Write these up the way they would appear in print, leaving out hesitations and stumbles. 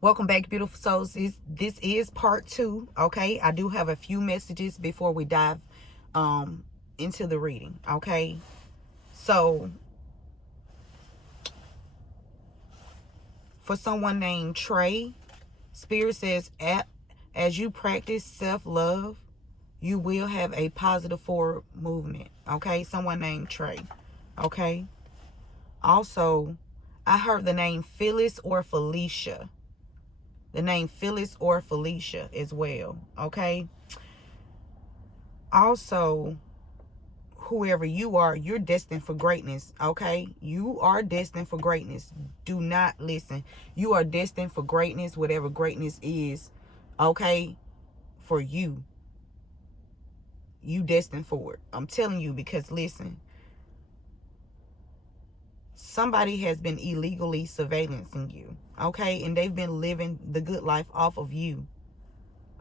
Welcome back, beautiful souls. This is part 2. Okay, I do have a few messages before we dive into the reading. Okay, so for someone named Trey, Spirit says, as you practice self-love, you will have a positive forward movement. Okay, someone named Trey. Okay, also I heard the name Phyllis or Felicia. The name Phyllis or Felicia as well. Okay, also whoever you are, you're destined for greatness. Okay, you are destined for greatness. Do not listen. You are destined for greatness, whatever greatness is. Okay, for you destined for it. I'm telling you, because listen, somebody has been illegally surveillancing you. Okay, and they've been living the good life off of you.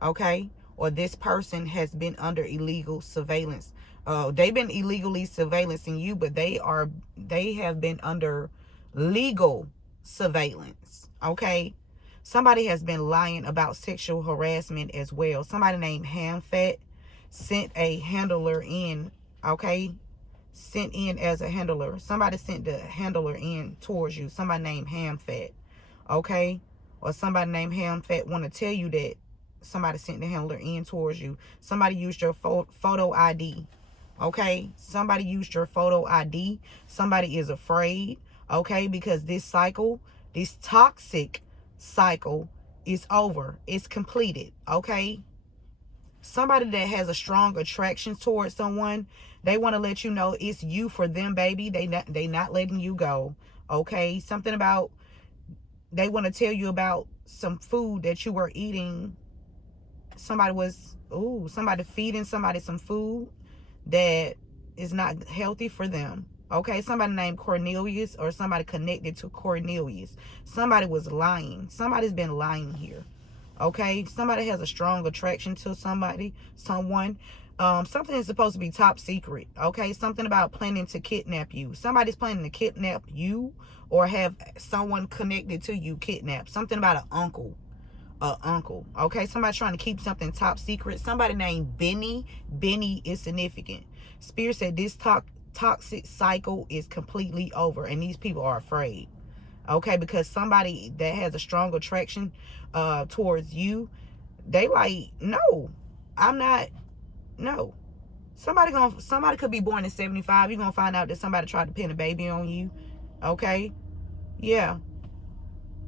Okay, or this person has been under illegal surveillance. They've been illegally surveillancing you, but they have been under legal surveillance. Okay, somebody has been lying about sexual harassment as well. Somebody named Hamfat sent a handler in. Okay, sent in as a handler. Somebody sent the handler in towards you. Somebody named Hamfat. Okay, or somebody named Hamfat want to tell you that somebody sent the handler in towards you. Somebody used your photo ID. Okay, somebody used your photo ID. Somebody is afraid. Okay, because this cycle, this toxic cycle is over. It's completed. Okay, somebody that has a strong attraction towards someone, they want to let you know it's you for them, baby. They not letting you go. Okay, something about, they want to tell you about some food that you were eating. Somebody feeding somebody some food that is not healthy for them. Okay, somebody named Cornelius or somebody connected to Cornelius. Somebody was lying. Somebody's been lying here. Okay, somebody has a strong attraction to someone. Something is supposed to be top secret. Okay, something about planning to kidnap you. Somebody's planning to kidnap you or have someone connected to you kidnapped. Something about uncle. Okay, somebody trying to keep something top secret. Somebody named Benny is significant. Spirit said this toxic cycle is completely over, and these people are afraid. Okay, because somebody that has a strong attraction towards you, they like, no, I'm not. No, somebody could be born in 75. You're gonna find out that somebody tried to pin a baby on you. Okay, yeah,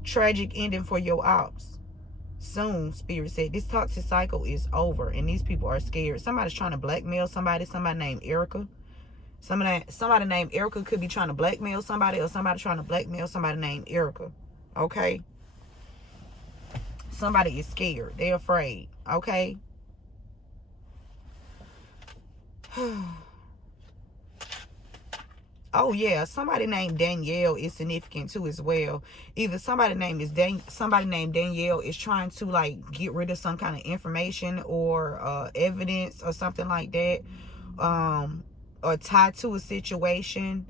tragic ending for your ops. Soon, Spirit said this toxic cycle is over, and these people are scared. Somebody's trying to blackmail somebody. Somebody named Erica. Somebody named Erica could be trying to blackmail somebody, or somebody trying to blackmail somebody named Erica. Okay, somebody is scared. They're afraid. Okay. Oh yeah, somebody named Danielle is significant too as well. Either somebody named Danielle is trying to like get rid of some kind of information or evidence or something like that, or tied to a situation.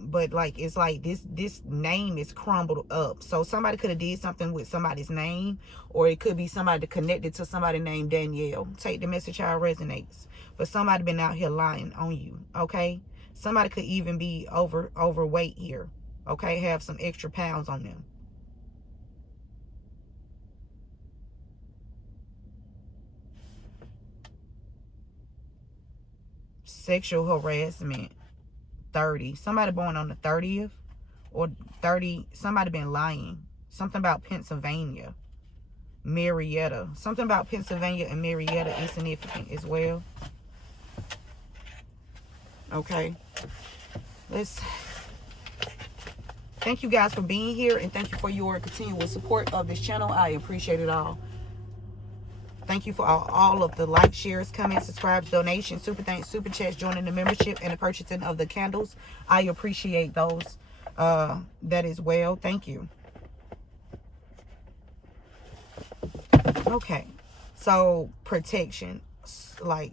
But like, it's like this name is crumbled up. So somebody could have did something with somebody's name, or it could be somebody connected to somebody named Danielle. Take the message how it resonates. But somebody been out here lying on you. Okay, somebody could even be overweight here. Okay, have some extra pounds on them. Sexual harassment. 30. Somebody born on the 30th or 30. Somebody been lying. Something about Pennsylvania. Marietta. Something about Pennsylvania and Marietta is significant as well. Okay. Thank you guys for being here, and thank you for your continuous support of this channel. I appreciate it all. Thank you for all of the likes, shares, comments, subscribes, donations, super thanks, super chats, joining the membership, and the purchasing of the candles. I appreciate those that as well. Thank you. Okay, so protection, like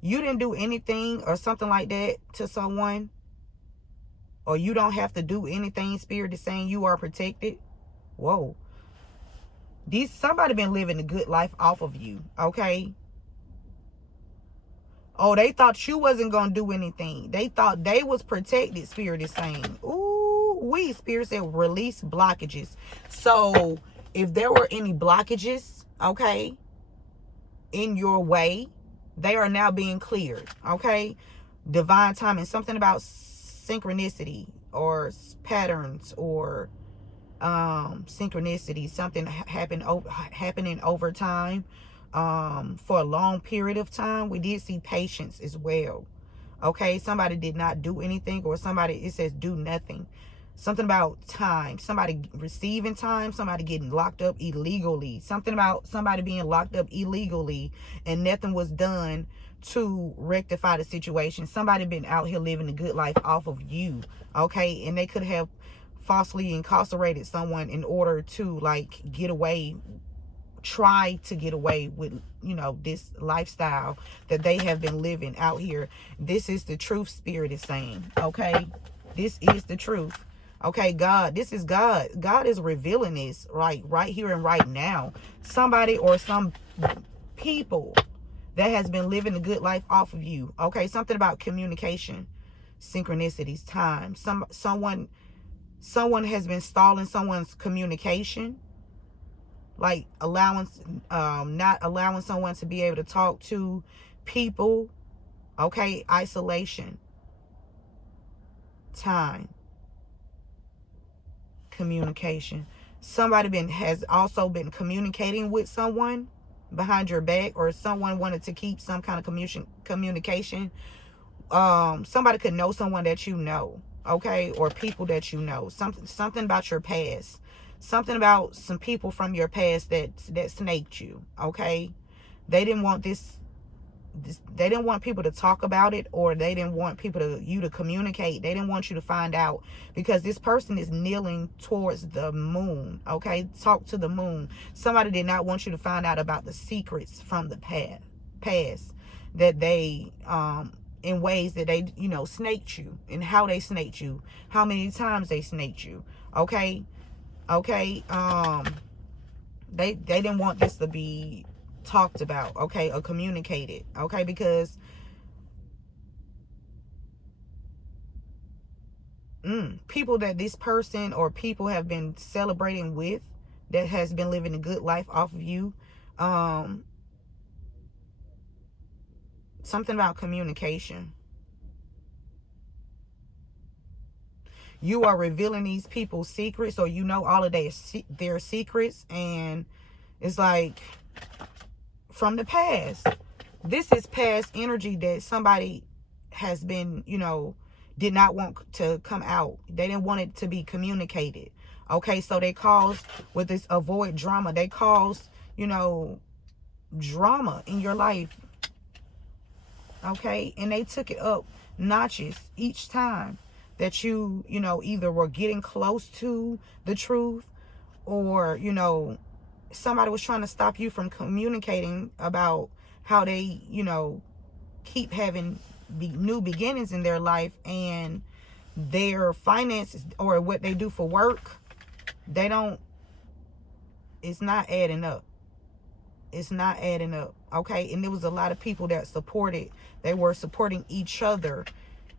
you didn't do anything or something like that to someone, or you don't have to do anything. Spirit is saying you are protected. Whoa. Somebody been living a good life off of you, okay? Oh, they thought you wasn't gonna do anything. They thought they was protected, Spirit is saying. Ooh, Spirit said release blockages. So if there were any blockages, okay, in your way, they are now being cleared, okay? Divine timing, something about synchronicity or patterns or synchronicity, something happening over time, for a long period of time. We did see patience as well, okay? Somebody did not do anything, or somebody, it says do nothing. Something about time, somebody receiving time, somebody getting locked up illegally, something about somebody being locked up illegally and nothing was done to rectify the situation. Somebody been out here living a good life off of you, okay? And they could have falsely incarcerated someone in order to like get away, try to get away with, you know, this lifestyle that they have been living out here. This is the truth, Spirit is saying, okay? This is the truth, okay? God, this is God. God is revealing this right here and right now. Somebody or some people that has been living a good life off of you, okay? Something about communication, synchronicities, time. Someone has been stalling someone's communication, like not allowing someone to be able to talk to people, okay? Isolation, time, communication. Somebody has also been communicating with someone behind your back, or someone wanted to keep some kind of communication. Somebody could know someone that you know, okay? Or people that you know. Something about your past. Something about some people from your past that snaked you, okay? They didn't want they didn't want people to talk about it, or they didn't want you to communicate. They didn't want you to find out, because this person is kneeling towards the moon, okay? Talk to the moon. Somebody did not want you to find out about the secrets from the past that they in ways that they, you know, snaked you, and how they snaked you, how many times they snaked you, okay? They didn't want this to be talked about, okay, or communicated, okay? Because people that this person or people have been celebrating with, that has been living a good life off of you, something about communication. You are revealing these people's secrets, or you know all of their secrets, and it's like from the past. This is past energy that somebody has been, you know, did not want to come out. They didn't want it to be communicated, okay? So they caused, with this avoid drama, they caused, you know, drama in your life, okay? And they took it up notches each time that you know, either were getting close to the truth, or, you know, somebody was trying to stop you from communicating about how they, you know, keep having new beginnings in their life, and their finances, or what they do for work, it's not adding up. It's not adding up, okay? And there was a lot of people that they were supporting each other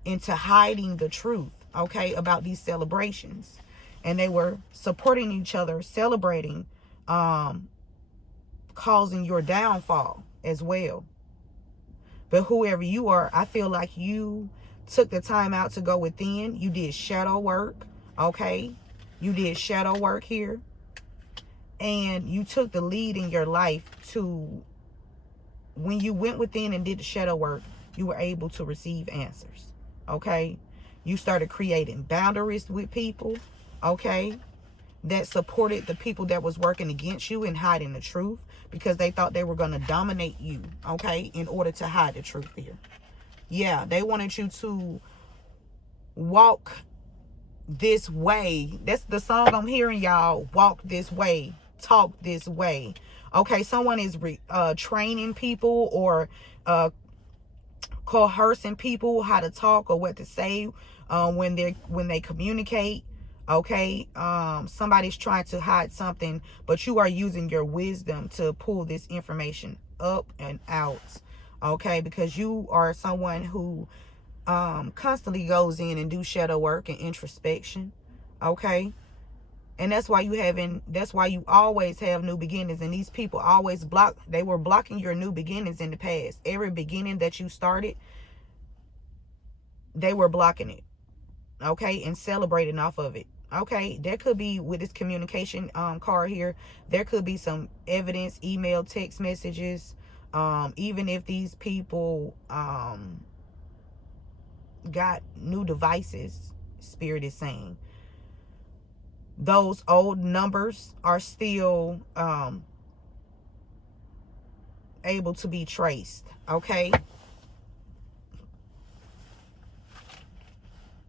into hiding the truth, okay, about these celebrations. And they were supporting each other, celebrating, causing your downfall as well. But whoever you are, I feel like you took the time out to go within. You did shadow work, okay? You did shadow work here. And you took the lead in your life to, when you went within and did the shadow work, you were able to receive answers, okay? You started creating boundaries with people, okay, that supported the people that was working against you and hiding the truth, because they thought they were going to dominate you, okay, in order to hide the truth here. Yeah, they wanted you to walk this way. That's the song I'm hearing, y'all. Walk this way. Talk this way. Okay, someone is training people, or coercing people how to talk or what to say when they communicate. Okay, somebody's trying to hide something, but you are using your wisdom to pull this information up and out. Okay, because you are someone who constantly goes in and do shadow work and introspection. Okay, and that's why you always have new beginnings, and these people always they were blocking your new beginnings in the past. Every beginning that you started, they were blocking it. Okay, and celebrating off of it. Okay, there could be, with this communication card here, there could be some evidence, email, text messages, even if these people got new devices. Spirit is saying those old numbers are still able to be traced. Okay,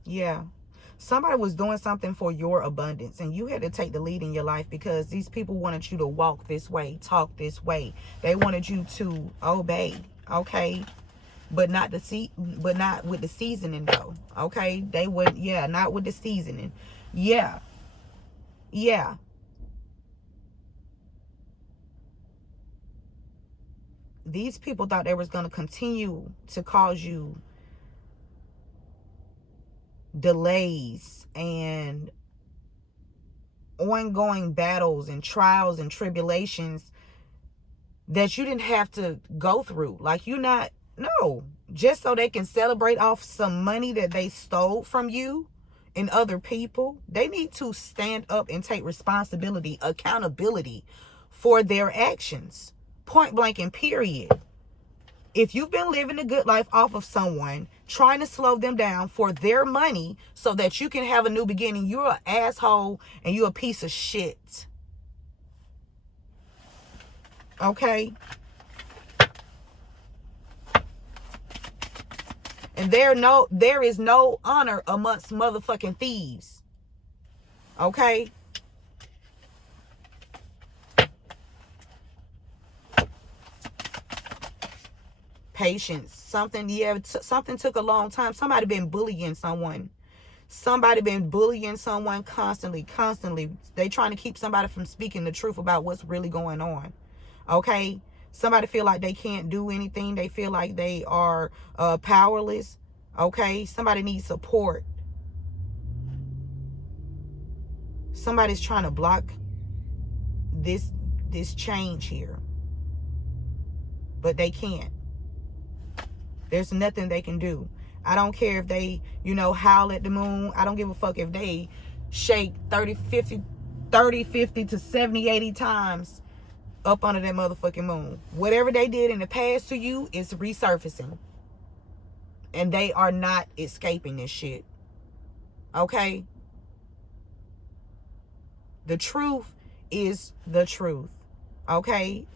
yeah, somebody was doing something for your abundance, and you had to take the lead in your life, because these people wanted you to walk this way, talk this way. They wanted you to obey. Okay, but not with the seasoning though. Okay, they would, yeah, not with the seasoning. Yeah, yeah. These people thought they was going to continue to cause you delays and ongoing battles and trials and tribulations that you didn't have to go through. Like, you not, no, just so they can celebrate off some money that they stole from you and other people. They need to stand up and take responsibility, accountability for their actions. Point blank and period. If you've been living a good life off of someone, trying to slow them down for their money so that you can have a new beginning, you're an asshole and you're a piece of shit. Okay? And there is no honor amongst motherfucking thieves. Okay? Patience. Something took a long time. Somebody been bullying someone. Somebody been bullying someone constantly. They trying to keep somebody from speaking the truth about what's really going on. Okay? Somebody feel like they can't do anything. They feel like they are powerless. Okay? Somebody needs support. Somebody's trying to block this change here. But they can't. There's nothing they can do. I don't care if they, howl at the moon. I don't give a fuck if they shake 30, 50 to 70, 80 times up under that motherfucking moon. Whatever they did in the past to you is resurfacing. And they are not escaping this shit. Okay? The truth is the truth. Okay?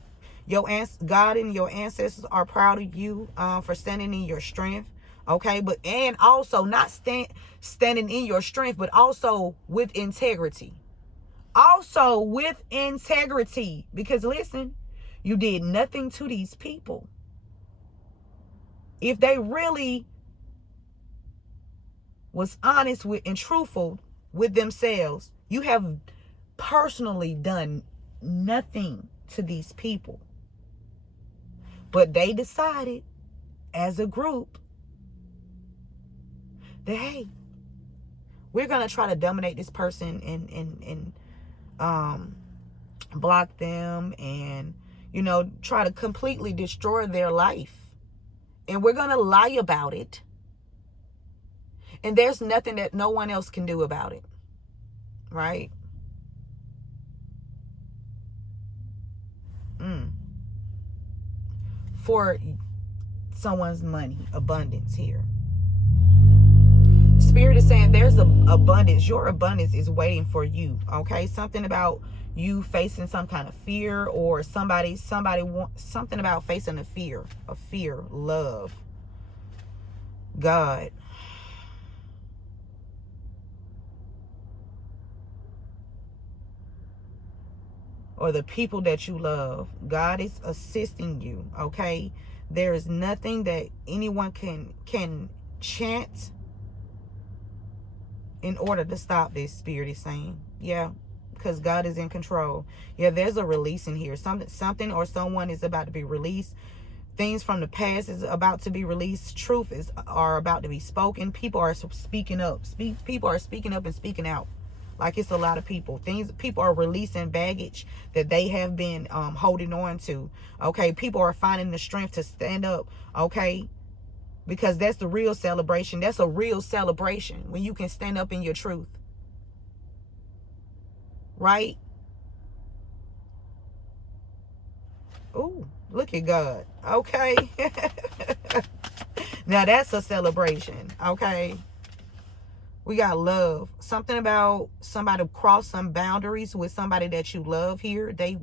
God and your ancestors are proud of you for standing in your strength. Okay, and also not standing in your strength, but also with integrity. Also with integrity. Because listen, you did nothing to these people. If they really was honest with and truthful with themselves, you have personally done nothing to these people. But they decided as a group that, hey, we're going to try to dominate this person and block them and, try to completely destroy their life. And we're going to lie about it. And there's nothing that no one else can do about it. Right? For someone's money, abundance here. Spirit is saying there's an abundance. Your abundance is waiting for you. Okay? Something about you facing some kind of fear, or somebody wants something about facing a fear, love, God. Or the people that you love. God is assisting you. Okay? There is nothing that anyone can chant in order to stop this, Spirit is saying. Yeah, because God is in control. Yeah, there's a release in here. Something or someone is about to be released. Things from the past is about to be released. Truth are about to be spoken. People are speaking up. People are speaking up and speaking out. Like, it's a lot of people. People are releasing baggage that they have been holding on to. Okay, people are finding the strength to stand up. Okay, because that's the real celebration. That's a real celebration when you can stand up in your truth. Right? Ooh, look at God. Okay. Now that's a celebration. Okay. We got love. Something about somebody cross some boundaries with somebody that you love here. They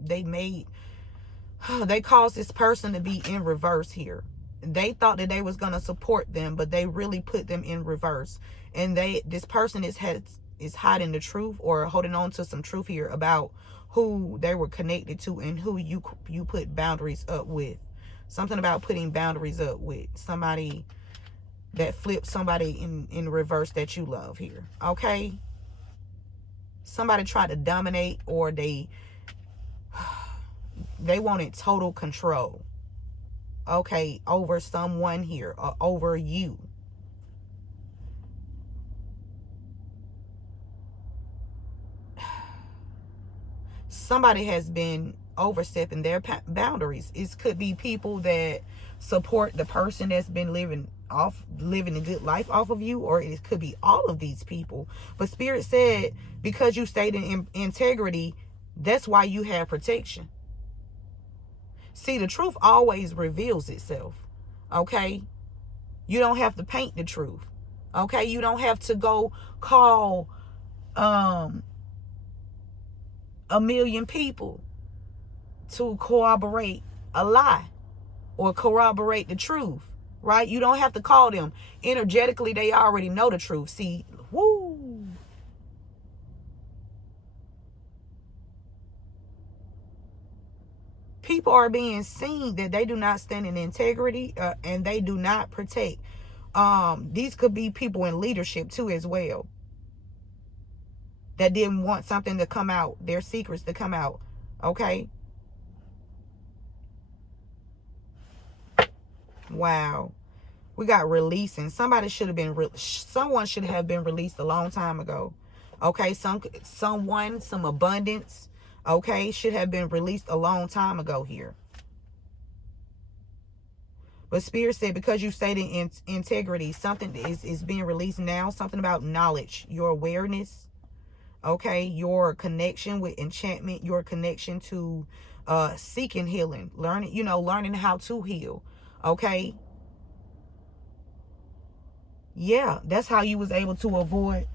caused this person to be in reverse here. They thought that they was going to support them, but they really put them in reverse. And this person is hiding the truth or holding on to some truth here about who they were connected to and who you put boundaries up with. Something about putting boundaries up with somebody that flipped somebody in reverse that you love here. Okay? Somebody tried to dominate, or they wanted total control. Okay, over someone here, or over you. Somebody has been overstepping their boundaries. It could be people that support the person that's been living a good life off of you, or it could be all of these people. But Spirit said, because you stayed in integrity, that's why you have protection. See, the truth always reveals itself. Okay? You don't have to paint the truth. Okay? You don't have to go call a million people to corroborate a lie or corroborate the truth. Right? You don't have to call them. Energetically, they already know the truth. See, woo. People are being seen that they do not stand in integrity, and they do not protect. These could be people in leadership too as well, that didn't want something to come out, their secrets to come out. Okay? Wow. We got releasing. Someone should have been released a long time ago. Okay? Some abundance, okay, should have been released a long time ago here. But Spirit said, because you stayed in integrity, something is being released now. Something about knowledge, your awareness, okay, your connection with enchantment, your connection to seeking healing, learning how to heal. Okay. Yeah, that's how you was able to avoid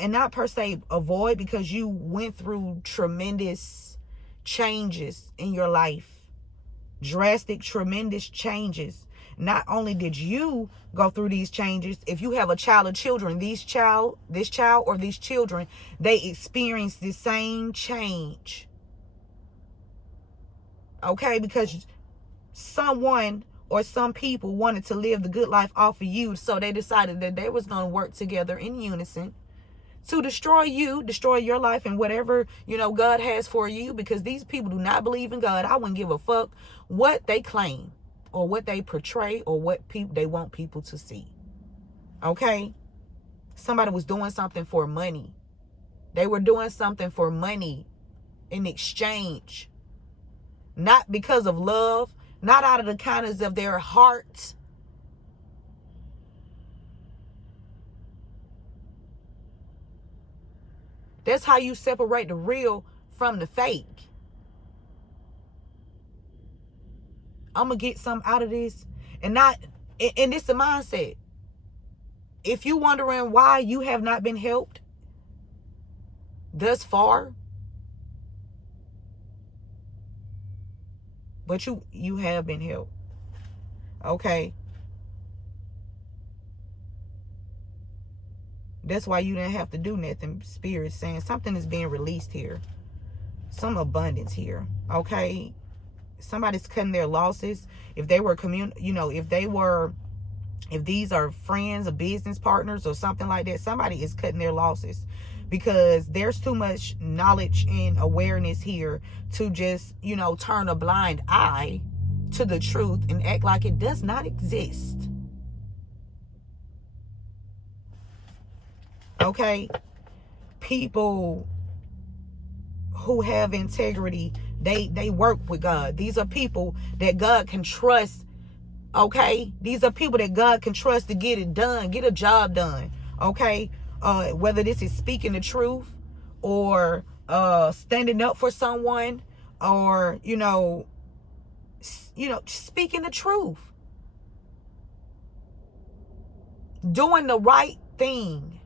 and not per se avoid, because you went through tremendous changes in your life. Drastic, tremendous changes. Not only did you go through these changes, if you have a child or children, this child or these children, they experience the same change. Okay, because someone or some people wanted to live the good life off of you, so they decided that they was going to work together in unison to destroy your life and whatever, God has for you, because these people do not believe in God. I wouldn't give a fuck what they claim or what they portray or what they want people to see. Okay? Somebody was doing something for money. They were doing something for money in exchange. Not because of love, not out of the kindness of their hearts. That's how you separate the real from the fake. I'm going to get something out of this. And it's a mindset. If you're wondering why you have not been helped thus far, but you have been helped. Okay? That's why you didn't have to do nothing. Spirit saying something is being released here. Some abundance here. Okay? Somebody's cutting their losses. If they were if they were If these are friends or business partners or something like that, somebody is cutting their losses, because there's too much knowledge and awareness here to just, turn a blind eye to the truth and act like it does not exist. Okay? People who have integrity, they work with God. These are people that God can trust. Okay? These are people that God can trust to get it done, get a job done. Okay? Whether this is speaking the truth, or standing up for someone, or speaking the truth, doing the right thing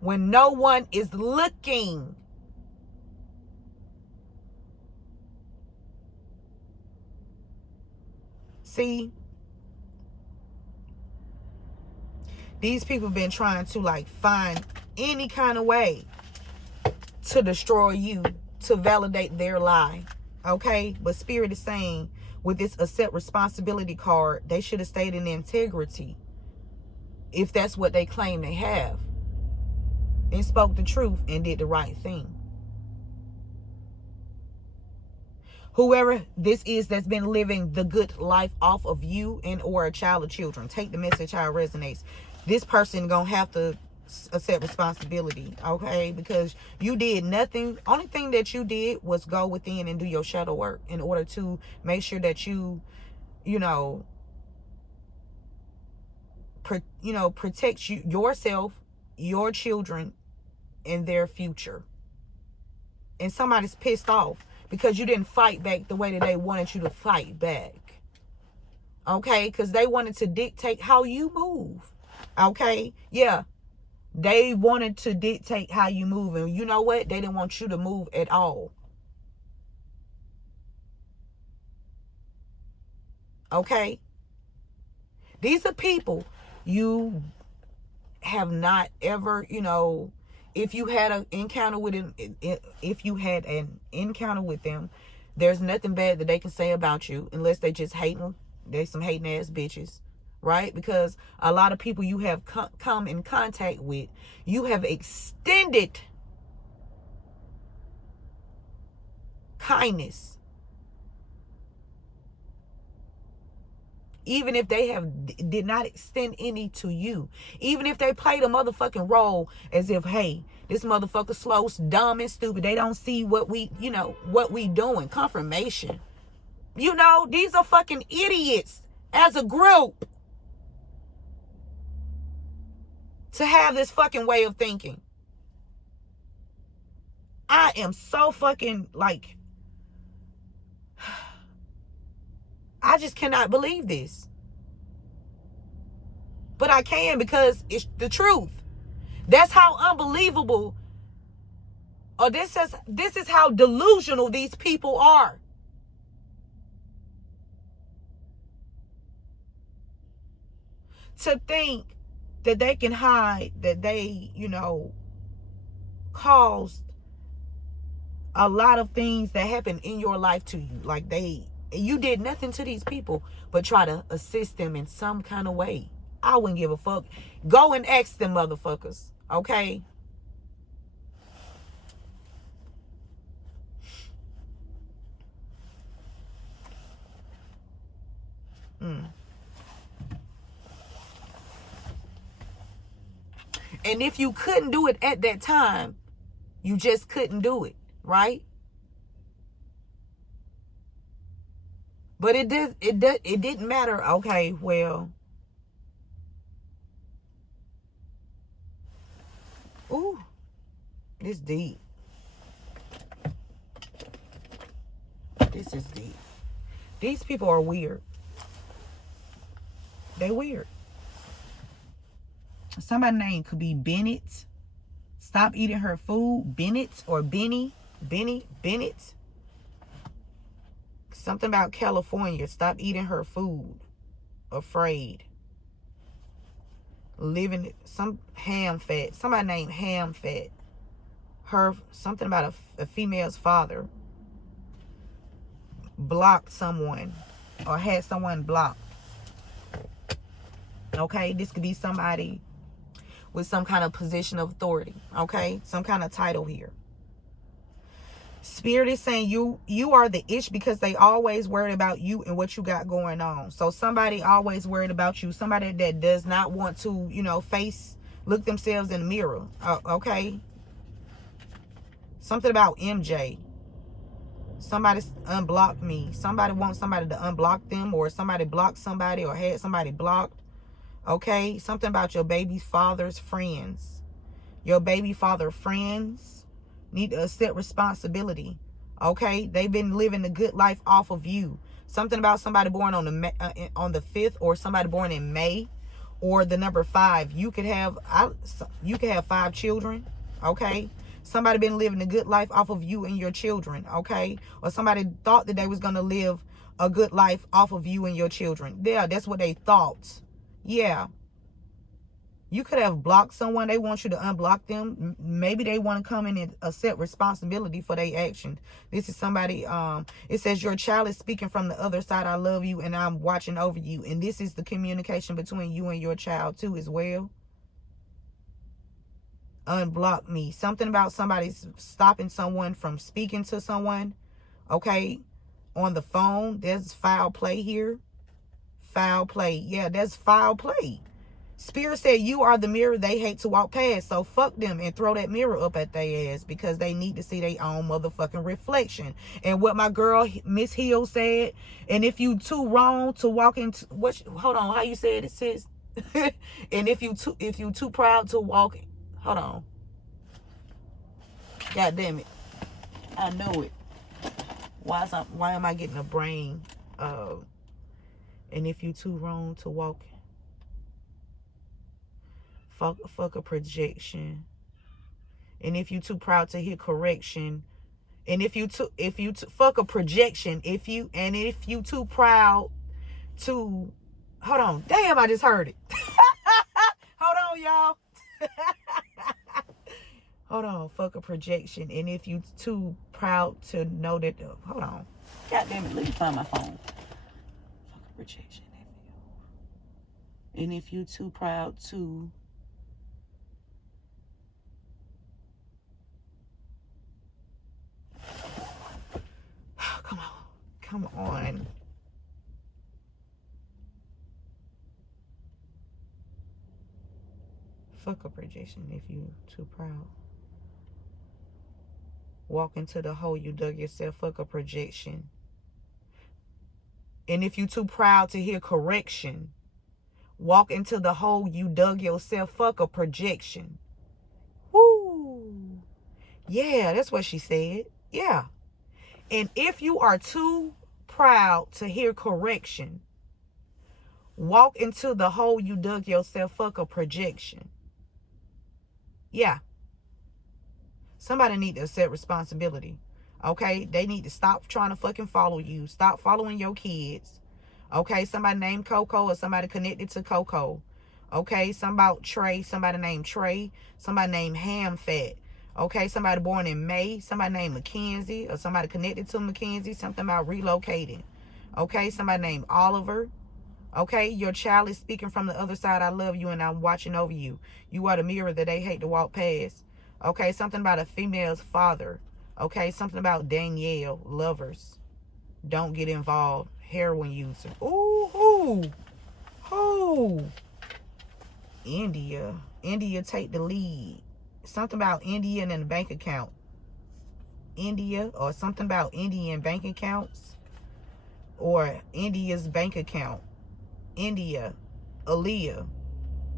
when no one is looking. See, these people have been trying to find any kind of way to destroy you, to validate their lie. Okay? But Spirit is saying, with this accept responsibility card, they should have stayed in integrity, if that's what they claim they have, and spoke the truth and did the right thing. Whoever this is that's been living the good life off of you and or a child or children, take the message how it resonates. This person gonna have to accept responsibility, okay? Because you did nothing. Only thing that you did was go within and do your shadow work in order to make sure that you protect yourself, your children, and their future. And somebody's pissed off because you didn't fight back the way that they wanted you to fight back. Okay? Because they wanted to dictate how you move. Okay? Yeah. They wanted to dictate how you move. And you know what? They didn't want you to move at all. Okay? These are people you have not ever, if you had an encounter with them, there's nothing bad that they can say about you, unless they just hating. They some hating ass bitches, right? Because a lot of people you have come in contact with, you have extended kindness, even if they did not extend any to you. Even if they played a motherfucking role as if, hey, this motherfucker slow, dumb, and stupid. They don't see what we doing. Confirmation. These are fucking idiots as a group to have this fucking way of thinking. I am so fucking I just cannot believe this. But I can, because it's the truth. That's how unbelievable, or this is how delusional these people are. To think that they can hide that they, caused a lot of things that happened in your life to you. You did nothing to these people but try to assist them in some kind of way. I wouldn't give a fuck. Go and ask them motherfuckers, okay? And if you couldn't do it at that time, you just couldn't do it, right? But it didn't matter. Okay, well. Ooh, it's deep. This is deep. These people are weird. They weird. Somebody's name could be Bennett. Stop eating her food. Bennett or Benny. Bennett. Something about California. Stop eating her food. Afraid. Living some ham fat. Somebody named Ham Fat. Her, something about a female's father blocked someone or had someone blocked. Okay, this could be somebody with some kind of position of authority. Okay, some kind of title here. Spirit is saying you are the ish because they always worried about you and what you got going on. So somebody always worried about you. Somebody that does not want to, look themselves in the mirror. Okay. Something about MJ. Somebody unblocked me. Somebody wants somebody to unblock them, or somebody blocked somebody or had somebody blocked. Okay. Something about your baby father's friends. Your baby father friends need to accept responsibility. Okay, they've been living a good life off of you. Something about somebody born on the 5th, or somebody born in May, or the number 5. You could have 5 children. Okay, somebody been living a good life off of you and your children. Okay, or somebody thought that they was gonna live a good life off of you and your children. Yeah, that's what they thought. Yeah. You could have blocked someone. They want you to unblock them. Maybe they want to come in and accept responsibility for their action. This is somebody, it says your child is speaking from the other side. I love you and I'm watching over you. And this is the communication between you and your child too as well. Unblock me. Something about somebody stopping someone from speaking to someone. Okay. On the phone. There's foul play here. Foul play. Yeah, that's foul play. Spirit said you are the mirror they hate to walk past. So fuck them and throw that mirror up at their ass, because they need to see their own motherfucking reflection. And what my girl Miss Hill said, and if you too wrong to walk into hold on, how you said it, sis? And if you too proud to walk, hold on. God damn it. I know it. Why am I getting a brain? And if you too wrong to walk, fuck a projection. And if you too proud to hear correction, and if you fuck a projection, if you too proud to, hold on, damn, I just heard it. Hold on, y'all. Hold on, fuck a projection, and if you too proud to know that, hold on, god damn it, let me find my phone. Fuck a projection, and if you too proud to, come on. Fuck a projection if you too proud. Walk into the hole you dug yourself. Fuck a projection. And if you too proud to hear correction, walk into the hole you dug yourself. Fuck a projection. Woo. Yeah, that's what she said. Yeah. And if you are too proud to hear correction, walk into the hole you dug yourself. Fuck a projection. Yeah. Somebody need to accept responsibility. Okay? They need to stop trying to fucking follow you. Stop following your kids. Okay? Somebody named Coco, or somebody connected to Coco. Okay? Somebody named Trey. Somebody named Ham Fat. Okay? Somebody born in May. Somebody named Mackenzie, or somebody connected to Mackenzie. Something about relocating. Okay? Somebody named Oliver. Okay? Your child is speaking from the other side. I love you and I'm watching over you. You are the mirror that they hate to walk past. Okay? Something about a female's father. Okay? Something about Danielle. Lovers. Don't get involved. Heroin user. Ooh. India. India take the lead. Something about India and a bank account. India, or something about Indian bank accounts, or India's bank account. India. Aaliyah.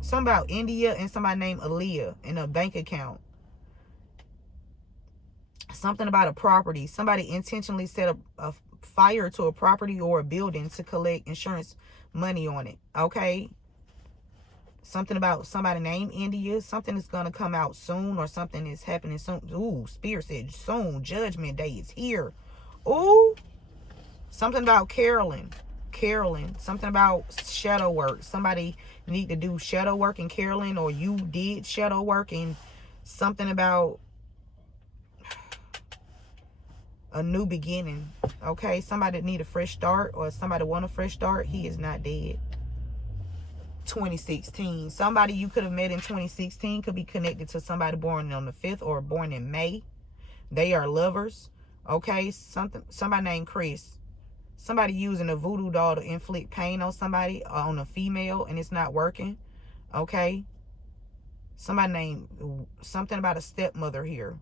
Something about India and somebody named Aaliyah in a bank account. Something about a property. Somebody intentionally set a fire to a property or a building to collect insurance money on it. Okay? Something about somebody named India. Something is going to come out soon, or something is happening soon. Ooh, Spirit said soon. Judgment Day is here. Ooh. Something about Carolyn. Something about shadow work. Somebody need to do shadow work in Carolyn, or you did shadow work, and something about a new beginning. Okay? Somebody need a fresh start, or somebody want a fresh start. He is not dead. 2016. Somebody you could have met in 2016 could be connected to somebody born on the 5th or born in May. They are lovers. Okay, somebody named Chris. Somebody using a voodoo doll to inflict pain on somebody, on a female, and it's not working. Okay. Somebody named something about a stepmother here.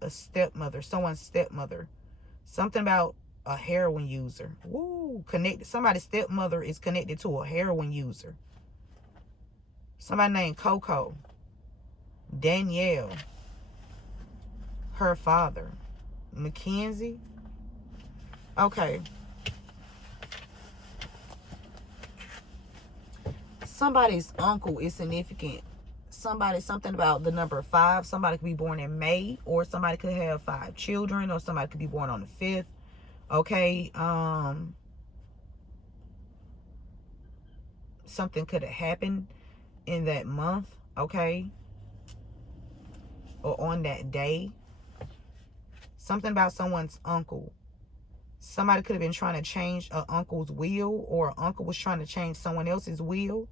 A stepmother, someone's stepmother. Something about a heroin user. Woo, connected. Somebody's stepmother is connected to a heroin user. Somebody named Coco. Danielle. Her father. Mackenzie. Okay. Somebody's uncle is significant. Something about the number 5. Somebody could be born in May, or somebody could have 5 children, or somebody could be born on the 5th. Okay. Something could have happened in that month. Okay. Or on that day. Something about someone's uncle. Somebody could have been trying to change an uncle's will, or an uncle was trying to change someone else's will.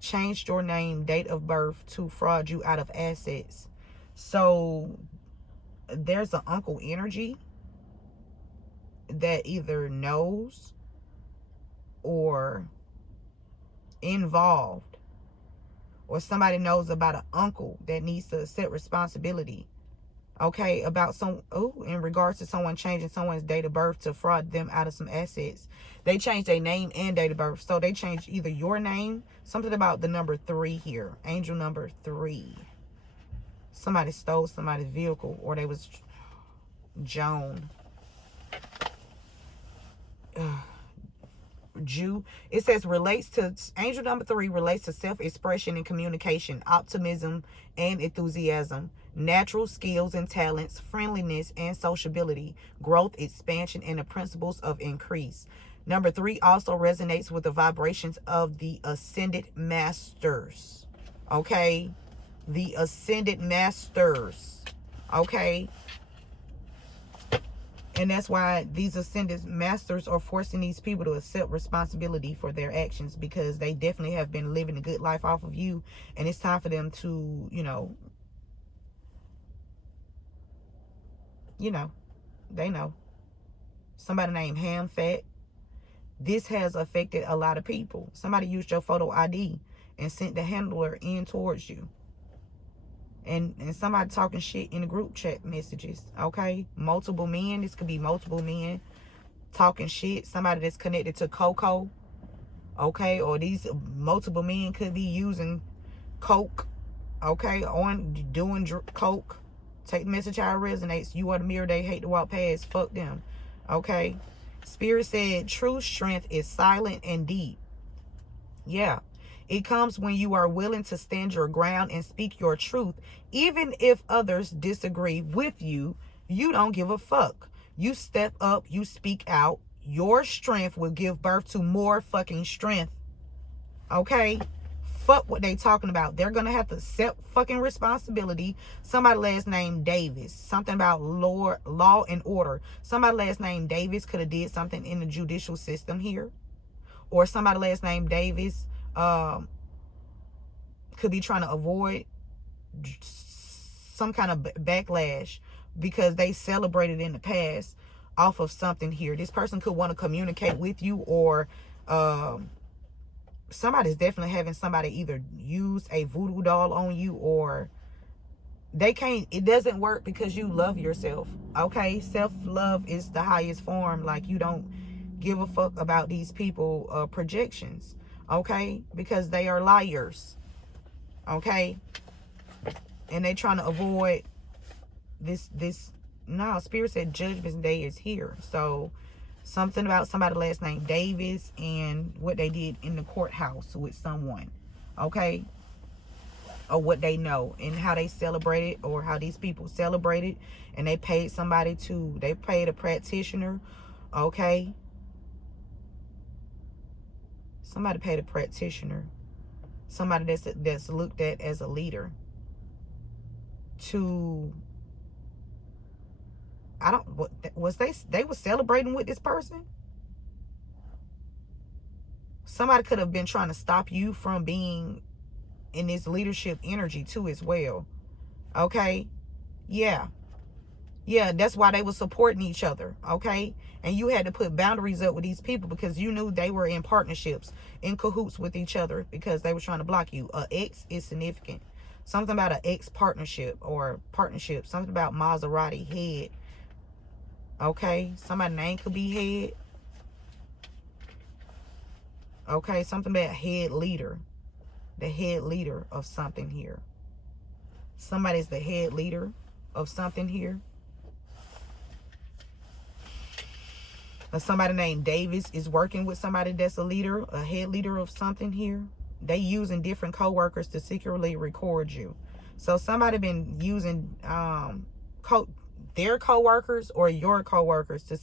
Changed your name, date of birth to fraud you out of assets. So there's an uncle energy that either knows or involved, or somebody knows about an uncle that needs to accept responsibility. Okay, about in regards to someone changing someone's date of birth to fraud them out of some assets. They changed their name and date of birth. So they changed either your name, something about the number 3 here, angel number 3. Somebody stole somebody's vehicle, or they was Joan. Jew. It says angel number 3 relates to self-expression and communication, optimism and enthusiasm, natural skills and talents, friendliness and sociability, growth, expansion, and the principles of increase. Number 3 also resonates with the vibrations of the ascended masters. Okay? The ascended masters. Okay? And that's why these ascended masters are forcing these people to accept responsibility for their actions, because they definitely have been living a good life off of you. And it's time for them to, they know. Somebody named Ham Fat. This has affected a lot of people. Somebody used your photo ID and sent the handler in towards you. And somebody talking shit in the group chat messages. Okay? Multiple men. This could be multiple men talking shit. Somebody that's connected to Coco. Okay? Or these multiple men could be using coke. Okay? On doing coke. Take the message how it resonates. You are the mirror they hate to walk past. Fuck them. Okay? Spirit said true strength is silent and deep. Yeah. It comes when you are willing to stand your ground and speak your truth. Even if others disagree with you, you don't give a fuck. You step up, you speak out. Your strength will give birth to more fucking strength. Okay? Fuck what they talking about. They're going to have to accept fucking responsibility. Somebody last name Davis. Something about law and order. Somebody last name Davis could have did something in the judicial system here. Or somebody last name Davis could be trying to avoid some kind of backlash because they celebrated in the past off of something here. This person could want to communicate with you, or somebody's definitely having somebody either use a voodoo doll on you, or it doesn't work because you love yourself. Okay? Self-love is the highest form. Like, you don't give a fuck about these people projections. Okay? Because they are liars. Okay? And they trying to avoid this. No, Spirit said Judgment Day is here. So something about somebody last name Davis and what they did in the courthouse with someone. Okay? Or what they know and how they celebrated, or how these people celebrated, and they paid they paid a practitioner. Okay? Somebody paid a practitioner. Somebody that's looked at as a leader to, they were celebrating with this person? Somebody could have been trying to stop you from being in this leadership energy too as well. Okay? Yeah. Yeah, that's why they were supporting each other. Okay? And you had to put boundaries up with these people because you knew they were in partnerships, in cahoots with each other because they were trying to block you. A ex is significant. Something about an ex partnership or partnership. Something about Maserati head. Okay? Somebody's name could be head. Okay? Something about head leader. The head leader of something here. Somebody's the head leader of something here. Or somebody named Davis is working with somebody that's a leader, a head leader of something here. They using different co-workers to secretly record you. So somebody been using their co-workers or your co-workers to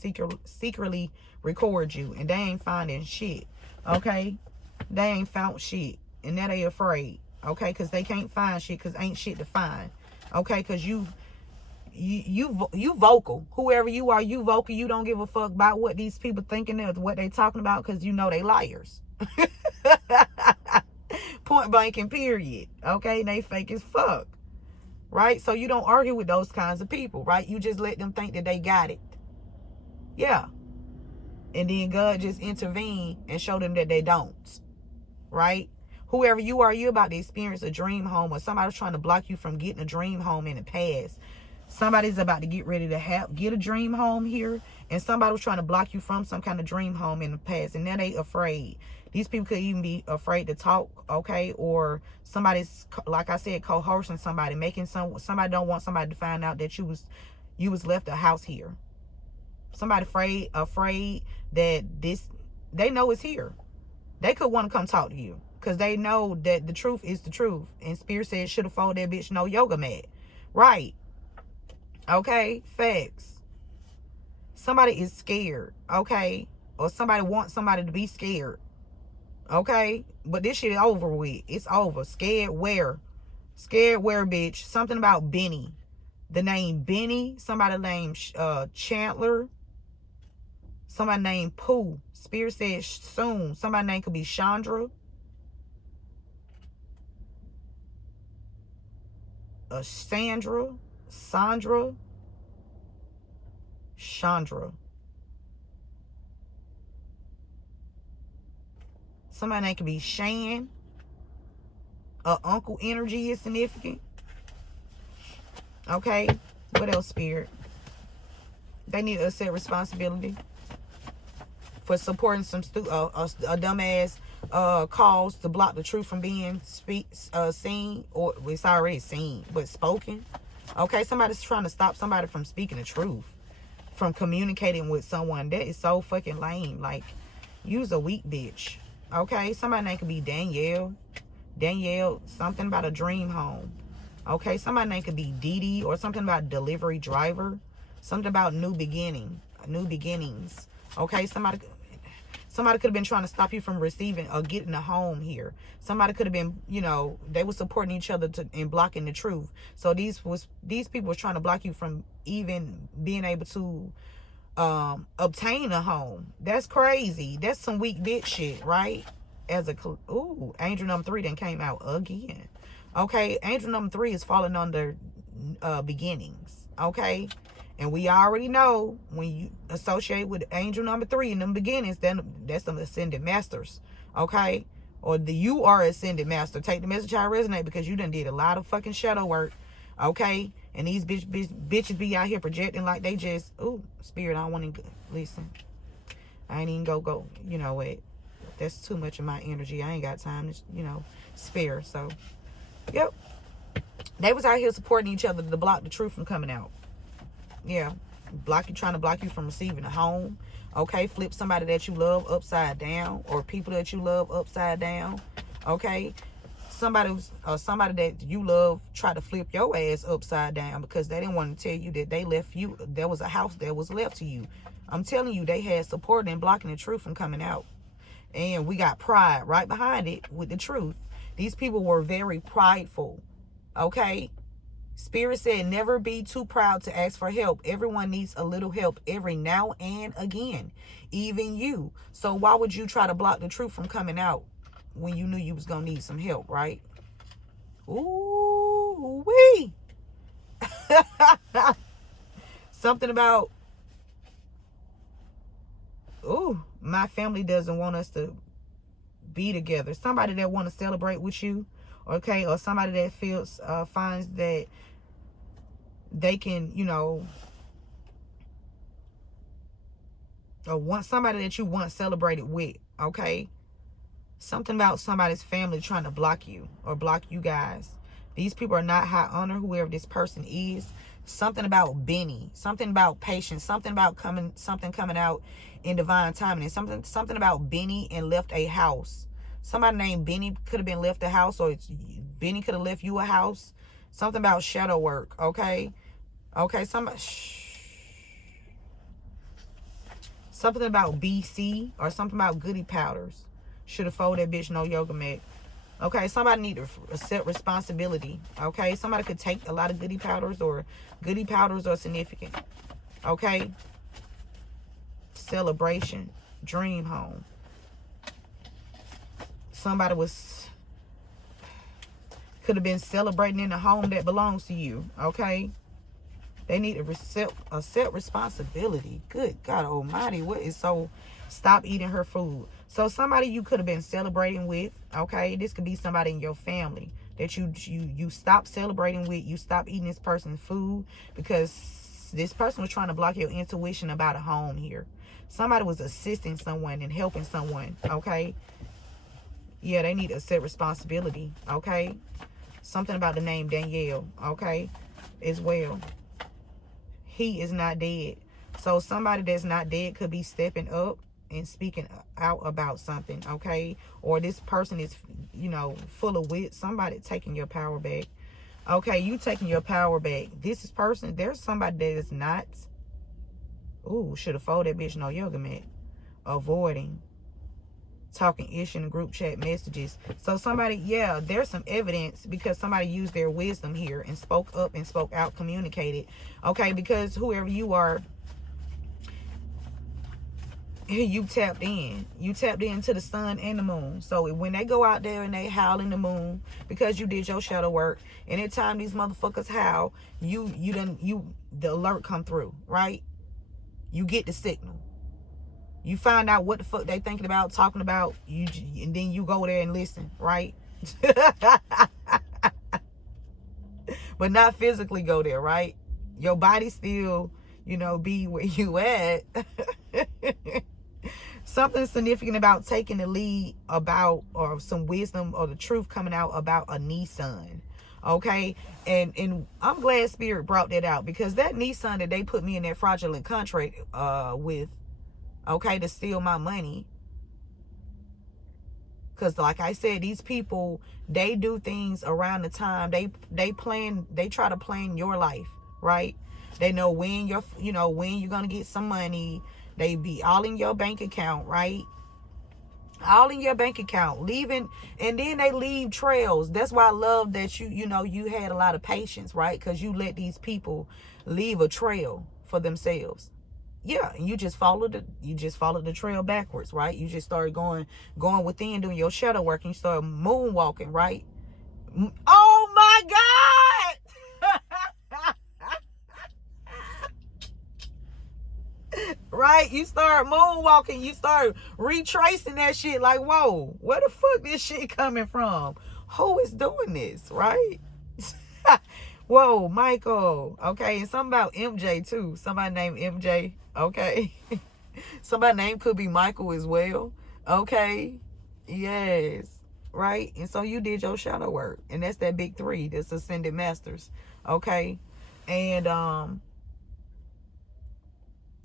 secretly record you, and they ain't finding shit. Okay? They ain't found shit, and now they afraid. Okay? Because they can't find shit because ain't shit to find. Okay? Because you vocal. Whoever you are, you vocal. You don't give a fuck about what these people thinking of what they talking about because you know they liars. Point blank and period. Okay? They fake as fuck. Right? So you don't argue with those kinds of people, right? You just let them think that they got it. Yeah. And then God just intervene and show them that they don't. Right? Whoever you are, you about to experience a dream home, or somebody's trying to block you from getting a dream home in the past. Somebody's about to get ready to get a dream home here, and somebody was trying to block you from some kind of dream home in the past, and now they afraid. These people could even be afraid to talk, okay? Or somebody's, like I said, coercing somebody, making somebody don't want somebody to find out that you was left a house here. Somebody afraid that they know it's here. They could want to come talk to you because they know that the truth is the truth. And Spirit said, should have folded that bitch no yoga mat. Right. Okay, facts. Somebody is scared, okay? Or somebody wants somebody to be scared, okay? But this shit is over with. It's over. Scared where? Scared where, bitch? Something about Benny. The name Benny. Somebody named Chandler. Somebody named Pooh. Spirit said soon. Somebody name could be Chandra. Sandra. Chandra. Somebody name could be Shan. Uncle energy is significant. Okay. What else, Spirit? They need to accept responsibility for supporting some a dumbass cause to block the truth from being seen, or it's already seen but spoken. Okay, somebody's trying to stop somebody from speaking the truth, from communicating with someone. That is so fucking lame. Like, you's a weak bitch. Okay, somebody name could be Danielle, something about a dream home. Okay, somebody name could be Dee Dee, or something about delivery driver, something about new beginnings. Okay, somebody could have been trying to stop you from receiving or getting a home here. Somebody could have been, they were supporting each other and blocking the truth. So these people were trying to block you from even being able to obtain a home. That's crazy. That's some weak bitch shit, right? Angel number 3 then came out again. Okay, angel number 3 is falling under beginnings. Okay. And we already know when you associate with angel number 3 in them beginnings, then that's some ascended masters, okay? Or you are ascended master. Take the message how it resonate, because you done did a lot of fucking shadow work, okay? And these bitches be out here projecting like they just, Spirit, I don't want to listen. I ain't even go. You know what? That's too much of my energy. I ain't got time to, spare. So, yep. They was out here supporting each other to block the truth from coming out. Yeah, trying to block you from receiving a home. Okay, flip somebody that you love upside down, or people that you love upside down. Okay, somebody that you love try to flip your ass upside down because they didn't want to tell you that they left you. There was a house that was left to you. I'm telling you, they had support in blocking the truth from coming out, and we got pride right behind it with the truth. These people were very prideful. Okay. Spirit said, never be too proud to ask for help. Everyone needs a little help every now and again, even you. So why would you try to block the truth from coming out when you knew you was going to need some help, right? Ooh, wee. Something about, ooh, my family doesn't want us to be together. Somebody that want to celebrate with you, okay? Or somebody that feels, finds that they can, you know, or want somebody that you once celebrated with, okay? Something about somebody's family trying to block you or block you guys. These people are not high honor, whoever this person is. Something about Benny, something about patience, something about something coming out in divine timing, and something about Benny and left a house. Somebody named Benny could have been left a house, or Benny could have left you a house. Something about shadow work, okay? Okay, something about BC or something about goody powders. Should have folded that bitch, no yoga mat. Okay, somebody need to accept responsibility. Okay, somebody could take a lot of goody powders, or goody powders are significant. Okay, celebration, dream home. Somebody could have been celebrating in a home that belongs to you. Okay, they need to accept responsibility. Good God Almighty, what is so? Stop eating her food. So somebody you could have been celebrating with, okay? This could be somebody in your family that you stop celebrating with. You stop eating this person's food because this person was trying to block your intuition about a home here. Somebody was assisting someone and helping someone, okay? Yeah, they need to accept responsibility, okay? Something about the name Danielle, okay, as well. He is not dead. So somebody that's not dead could be stepping up and speaking out about something, okay? Or this person is, you know, full of wit. Somebody taking your power back. Okay, you taking your power back. This is person, there's somebody that is not. Ooh, should have folded that bitch, no yoga mat. Avoiding. Talking ish in the group chat messages. So somebody, yeah, there's some evidence because somebody used their wisdom here and spoke up and spoke out, communicated. Okay, because whoever you are, you tapped in. You tapped into the sun and the moon. So when they go out there and they howl in the moon because you did your shadow work, and anytime these motherfuckers howl, the alert come through, right? You get the signal. You find out what the fuck they thinking about, talking about, and then you go there and listen, right? But not physically go there, right? Your body still, you know, be where you at. Something significant about taking the lead about, or some wisdom or the truth coming out about a Nissan. Okay, and I'm glad Spirit brought that out, because that Nissan that they put me in that fraudulent contract with, okay, to steal my money. Because like I said, these people, they do things around the time they try to plan your life, right? They know when when you're gonna get some money. They be all in your bank account, right? All in your bank account, leaving, and then they leave trails. That's why I love that you had a lot of patience, right? Because you let these people leave a trail for themselves. Yeah, and you just followed the trail backwards, right? You just started going within, doing your shadow work, and you started moonwalking, right? Oh my God! Right? You start moonwalking, you start retracing that shit like, whoa, where the fuck this shit coming from? Who is doing this, right? Whoa, Michael. Okay, and something about MJ too. Somebody named MJ. Okay. Somebody name could be Michael as well. Okay. Yes. Right? And so you did your shadow work. And that's that big 3. That's Ascended Masters. Okay. And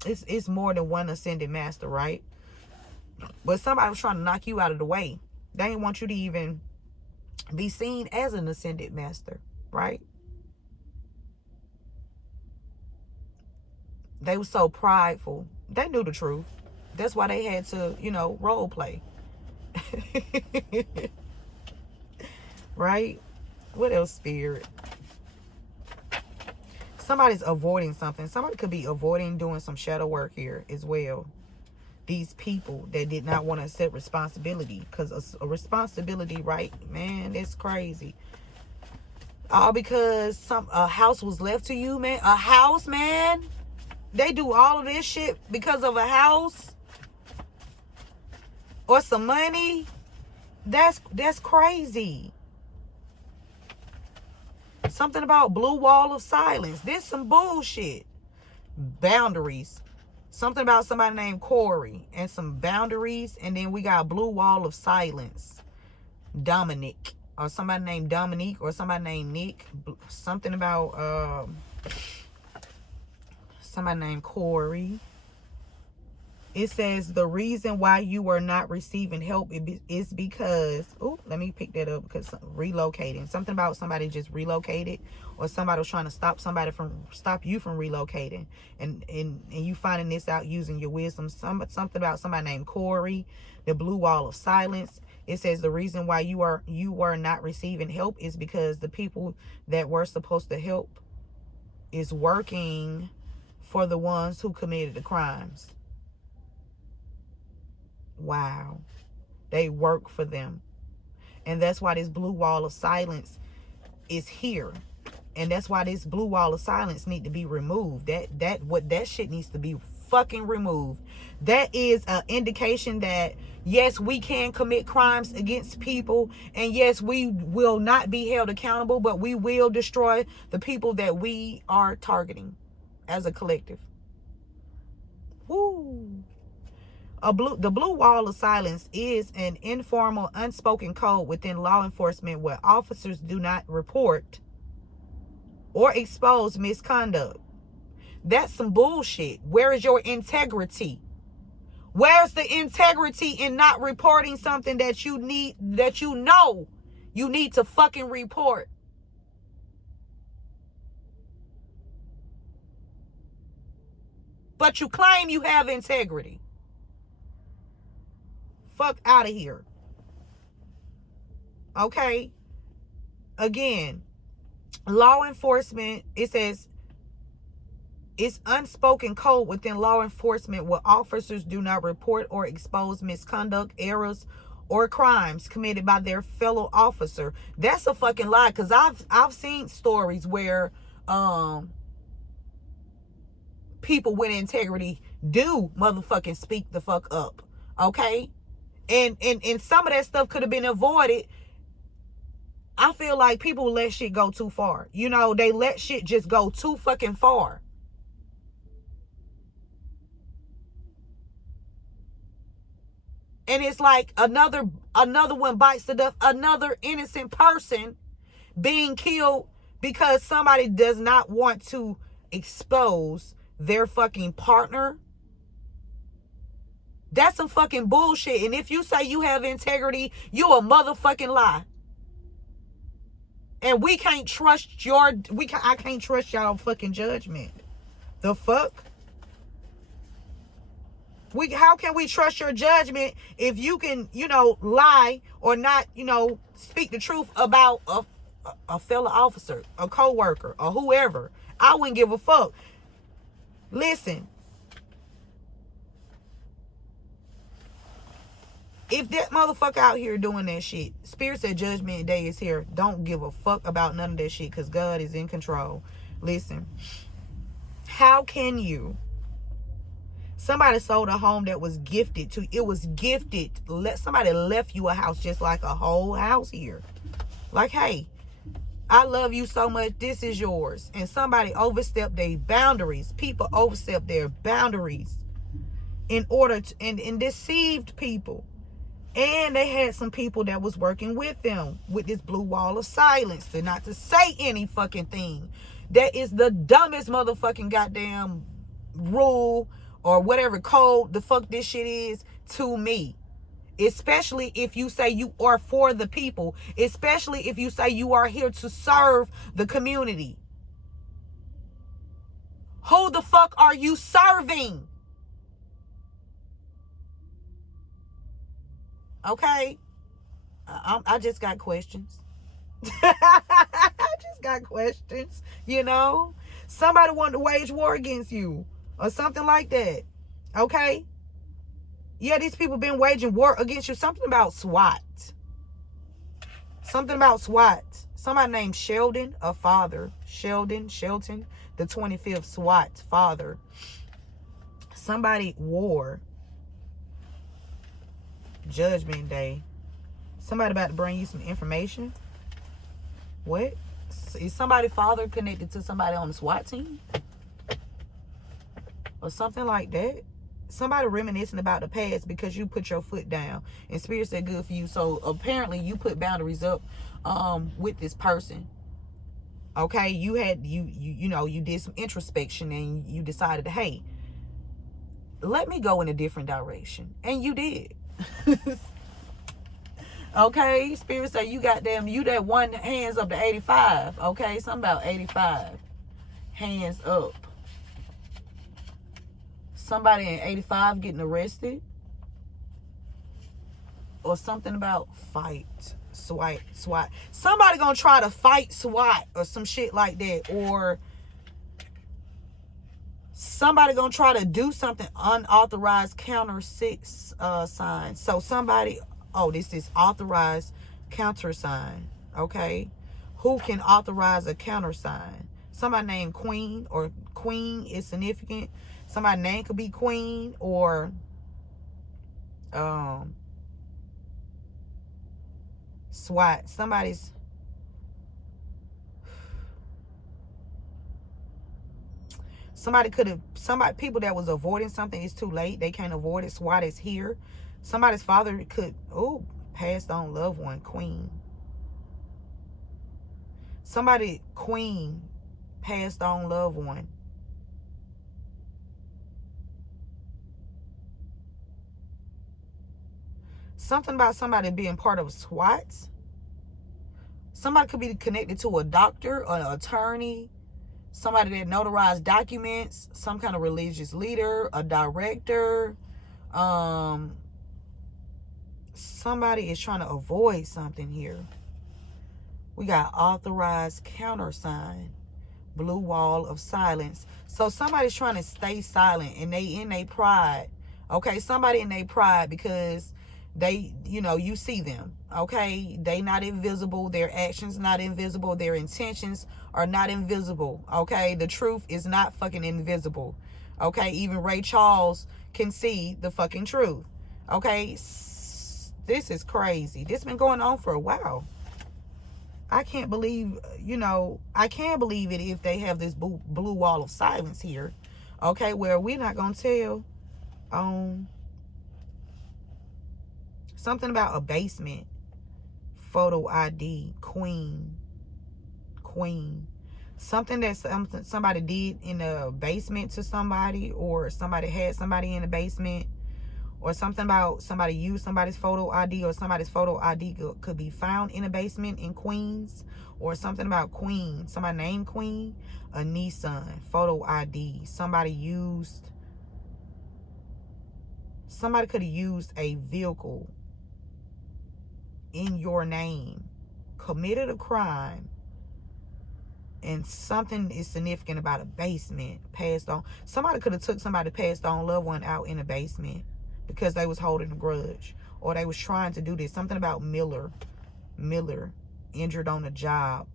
it's more than one Ascended Master, right? But somebody was trying to knock you out of the way. They didn't want you to even be seen as an Ascended Master, right? They were so prideful. They knew the truth. That's why they had to, role play. Right? What else, Spirit? Somebody's avoiding something. Somebody could be avoiding doing some shadow work here as well. These people that did not want to accept responsibility, because a responsibility, right, man, it's crazy. All because a house was left to you, man. A house, man. They do all of this shit because of a house or some money. That's crazy. Something about blue wall of silence. This some bullshit. Boundaries. Something about somebody named Corey and some boundaries. And then we got blue wall of silence. Dominic. Or somebody named Dominique. Or somebody named Nick. Something about somebody named Corey. It says the reason why you are not receiving help is because, oh, let me pick that up, because relocating. Something about somebody just relocated, or somebody was trying to stop you from relocating, and you finding this out using your wisdom. Something about somebody named Corey, the blue wall of silence. It says the reason why you are not receiving help is because the people that were supposed to help is working for the ones who committed the crimes. Wow. They work for them. And that's why this blue wall of silence is here. And that's why this blue wall of silence need to be removed. That shit needs to be fucking removed. That is an indication that yes, we can commit crimes against people, and yes, we will not be held accountable, but we will destroy the people that we are targeting as a collective. Woo. The blue wall of silence is an informal, unspoken code within law enforcement where officers do not report or expose misconduct. That's some bullshit. Where is your integrity? Where's the integrity in not reporting something that you know you need to fucking report? But you claim you have integrity. Fuck out of here. Okay? Again, law enforcement, it says it's unspoken code within law enforcement where officers do not report or expose misconduct, errors, or crimes committed by their fellow officer. That's a fucking lie, because I've seen stories where people with integrity do motherfucking speak the fuck up. Okay? And some of that stuff could have been avoided. I feel like people let shit go too far. You know, they let shit just go too fucking far. And it's like another one bites the dust. Another innocent person being killed because somebody does not want to expose their fucking partner. That's some fucking bullshit. And if you say you have integrity, you a motherfucking lie. And I can't trust y'all fucking judgment. The fuck? How can we trust your judgment if you can, lie or not, speak the truth about a fellow officer, a co-worker, or whoever? I wouldn't give a fuck. Listen. If that motherfucker out here doing that shit, Spirit said Judgment Day is here. Don't give a fuck about none of that shit, because God is in control. Listen. How can you? Somebody sold a home that was gifted to. It was gifted. Somebody left you a house just like a whole house here. Like, hey, I love you so much. This is yours. And somebody overstepped their boundaries. People overstepped their boundaries in order to, and deceived people. And they had some people that was working with them with this blue wall of silence to not to say any fucking thing. That is the dumbest motherfucking goddamn rule or whatever code the fuck this shit is to me. Especially if you say you are for the people. Especially if you say you are here to serve the community. Who the fuck are you serving? Okay? I just got questions. I just got questions, Somebody wanted to wage war against you or something like that. Okay? Yeah, these people been waging war against you. Something about SWAT. Something about SWAT. Somebody named Sheldon, a father. Shelton, the 25th SWAT father. Somebody war. Judgment Day. Somebody about to bring you some information. What? Is somebody father connected to somebody on the SWAT team? Or something like that? Somebody reminiscing about the past because you put your foot down. And Spirit said good for you. So apparently you put boundaries up with this person. Okay? You had you know, you did some introspection and you decided, hey, let me go in a different direction. And you did. Okay, Spirit say you got them, you that one hands up to 85. Okay, something about 85. Hands up. Somebody in 85 getting arrested. Or something about fight. SWAT. Somebody gonna try to fight SWAT or some shit like that. Or somebody gonna try to do something unauthorized counter 6 sign. So somebody, oh, this is authorized countersign. Okay. Who can authorize a countersign? Somebody named Queen, or Queen is significant. Somebody's name could be Queen, or SWAT. People that was avoiding something, it's too late. They can't avoid it. SWAT is here. Somebody's father could, passed on loved one, Queen. Somebody, Queen, passed on loved one. Something about somebody being part of SWAT. Somebody could be connected to a doctor, an attorney, somebody that notarized documents, some kind of religious leader, a director. Somebody is trying to avoid something here. We got authorized countersign, blue wall of silence. So somebody's trying to stay silent, and they in their pride. Okay, somebody in their pride because they, you see them. Okay, they not invisible. Their actions not invisible. Their intentions are not invisible. Okay, the truth is not fucking invisible. Okay, even Ray Charles can see the fucking truth. Okay, this is crazy. This been going on for a while. I can't believe, I can't believe it if they have this blue wall of silence here. Okay, where we're not going to tell. Something about a basement. Photo ID. Queen. Something that somebody did in the basement to somebody, or somebody had somebody in the basement, or something about somebody used somebody's photo ID, or somebody's photo ID could be found in a basement in Queens, or something about Queen. Somebody named Queen. A Nissan. Photo ID. Somebody could have used a vehicle in your name, committed a crime, and something is significant about a basement, passed on. Somebody could have took somebody passed on loved one out in a basement because they was holding a grudge, or they was trying to do this. Something about Miller, injured on the job.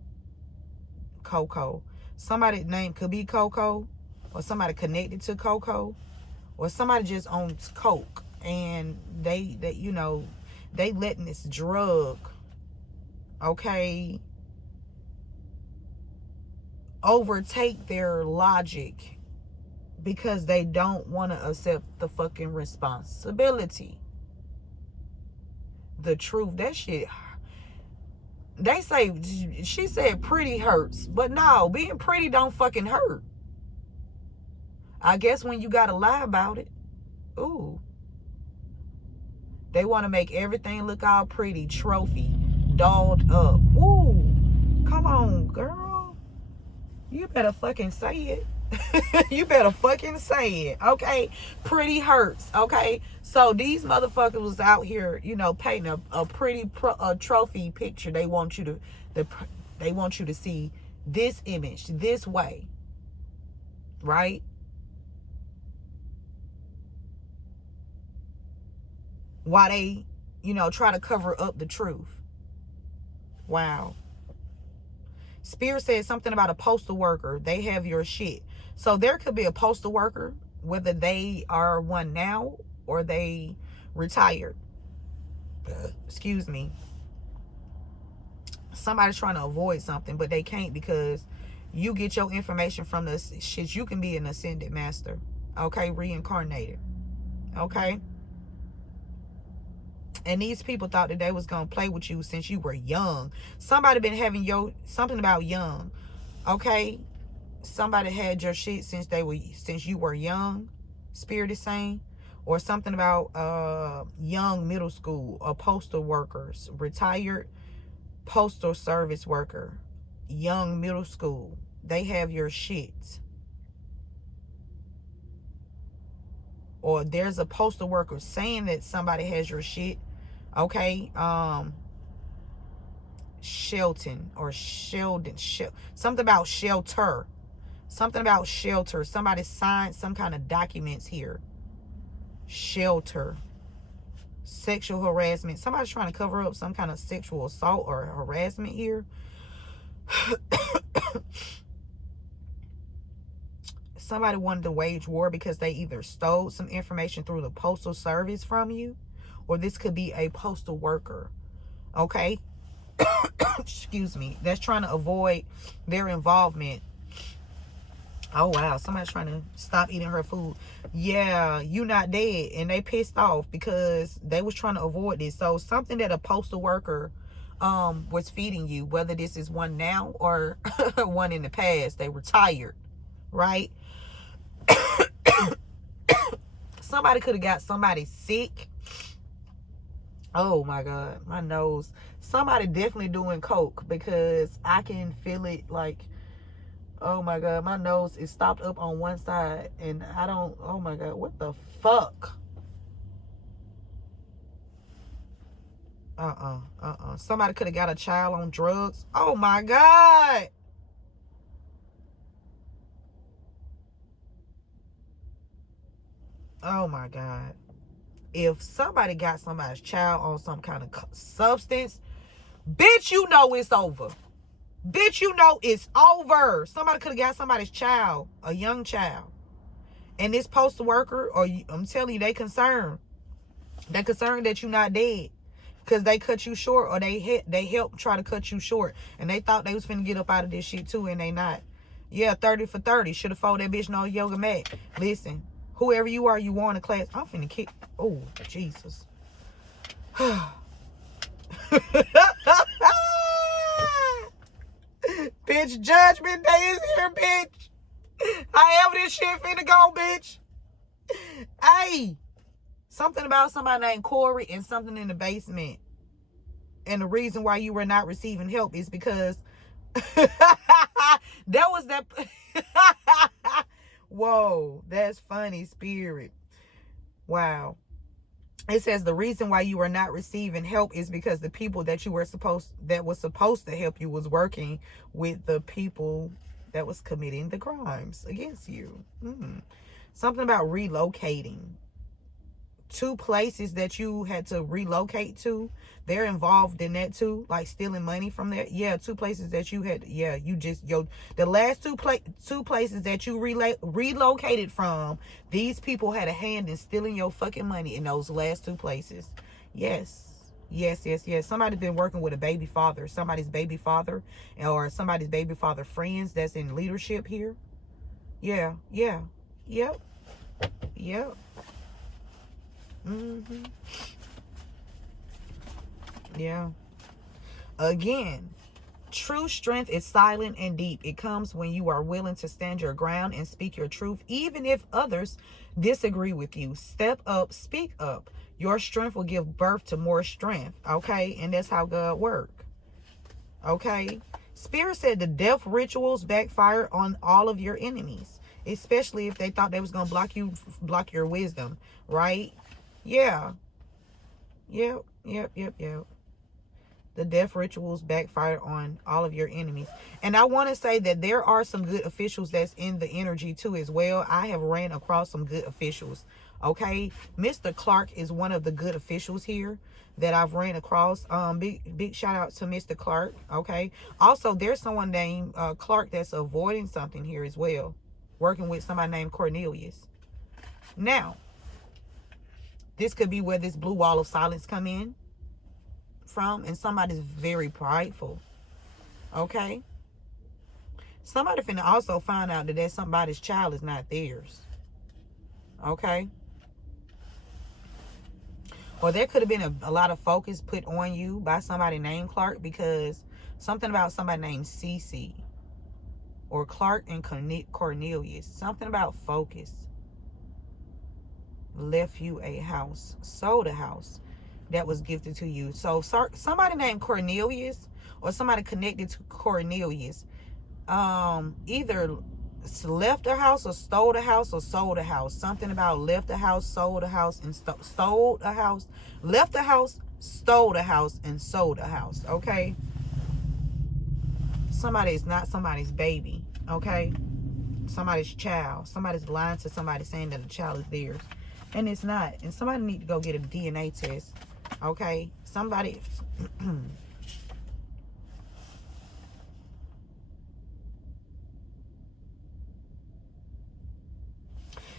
Coco. Somebody's name could be Coco, or somebody connected to Coco, or somebody just owns coke, and they letting this drug, okay, overtake their logic because they don't want to accept the fucking responsibility. The truth, that shit, they say, she said pretty hurts, but no, being pretty don't fucking hurt. I guess when you gotta lie about it, ooh. They want to make everything look all pretty, trophy, dolled up. Woo, come on, girl. You better fucking say it. You better fucking say it, okay? Pretty hurts, okay? So these motherfuckers was out here, painting a pretty trophy picture. They want you to see this image this way. right? While they, try to cover up the truth. Wow. Spirit said something about a postal worker. They have your shit. So there could be a postal worker, whether they are one now or they retired. Excuse me. Somebody's trying to avoid something, but they can't because you get your information from the shit. You can be an ascended master. Okay? Reincarnated. Okay? And these people thought that they was going to play with you since you were young. Somebody been having something about young. Okay? Somebody had your shit since you were young. Spirit is saying. Or something about young middle school or postal workers, retired postal service worker, young middle school. They have your shit. Or there's a postal worker saying that somebody has your shit. Okay. Sheldon. Something about shelter. Something about shelter. Somebody signed some kind of documents here. Shelter. Sexual harassment. Somebody's trying to cover up some kind of sexual assault or harassment here. Somebody wanted to wage war because they either stole some information through the postal service from you, or this could be a postal worker. Okay? Excuse me. That's trying to avoid their involvement. Oh, wow. Somebody's trying to stop eating her food. Yeah, you not dead. And they pissed off because they was trying to avoid this. So something that a postal worker was feeding you, whether this is one now or one in the past, they retired, right? Somebody could have got somebody sick. Oh, my God. My nose. Somebody definitely doing coke because I can feel it like... Oh my God, my nose is stopped up on one side and I don't, oh my God, what the fuck? Somebody could have got a child on drugs. Oh my God. Oh my God. If somebody got somebody's child on some kind of substance, bitch, you know it's over. Bitch, you know it's over. Somebody could have got somebody's child, a young child. And this postal worker, I'm telling you, they concerned. They concerned that you're not dead. Because they cut you short, or they helped try to cut you short. And they thought they was finna get up out of this shit too, and they not. Yeah, 30 for 30. Should have folded that bitch no yoga mat. Listen, whoever you are, you want a class. I'm finna kick. Oh, Jesus. Bitch, judgment day is here, bitch. However this shit finna go, bitch. Hey, something about somebody named Corey and something in the basement. And the reason why you were not receiving help is because that was that. Whoa, that's funny, Spirit. Wow. It says the reason why you were not receiving help is because the people that was supposed to help you was working with the people that was committing the crimes against you. Something about relocating. 2 places that you had to relocate to, they're involved in that too, like stealing money from there. Yeah, 2 places that you had. Yeah, the last two places that you relocated from, these people had a hand in stealing your fucking money in those last 2 places. Yes. Somebody's been working with a baby father, somebody's baby father, or somebody's baby father friends that's in leadership here. Yeah. Yep. Yeah. Again, true strength is silent and deep. It comes when you are willing to stand your ground and speak your truth, even if others disagree with you. Step up, speak up. Your strength will give birth to more strength. Okay? And that's how God works. Okay? Spirit said the death rituals backfire on all of your enemies, especially if they thought they was going to block your wisdom. Right? Yeah. Yep. The death rituals backfire on all of your enemies. And I want to say that there are some good officials that's in the energy too as well. I have ran across some good officials. Okay. Mr. Clark is one of the good officials here that I've ran across. Big shout out to Mr. Clark. Okay. Also, there's someone named Clark that's avoiding something here as well. Working with somebody named Cornelius. Now, this could be where this blue wall of silence come in from, and somebody's very prideful. Okay. Somebody finna also find out that somebody's child is not theirs. Okay. Or there could have been a lot of focus put on you by somebody named Clark, because something about somebody named Cece or Clark and Cornelius, something about focus, left you a house, sold a house that was gifted to you. So somebody named Cornelius or somebody connected to Cornelius either left a house or stole a house or sold a house. Something about left a house, sold a house, and stole a house. Left a house, stole a house, and sold a house. Okay. Somebody is not somebody's baby. Okay. Somebody's child. Somebody's lying to somebody saying that the child is theirs, and it's not. And somebody need to go get a DNA test. Okay. Somebody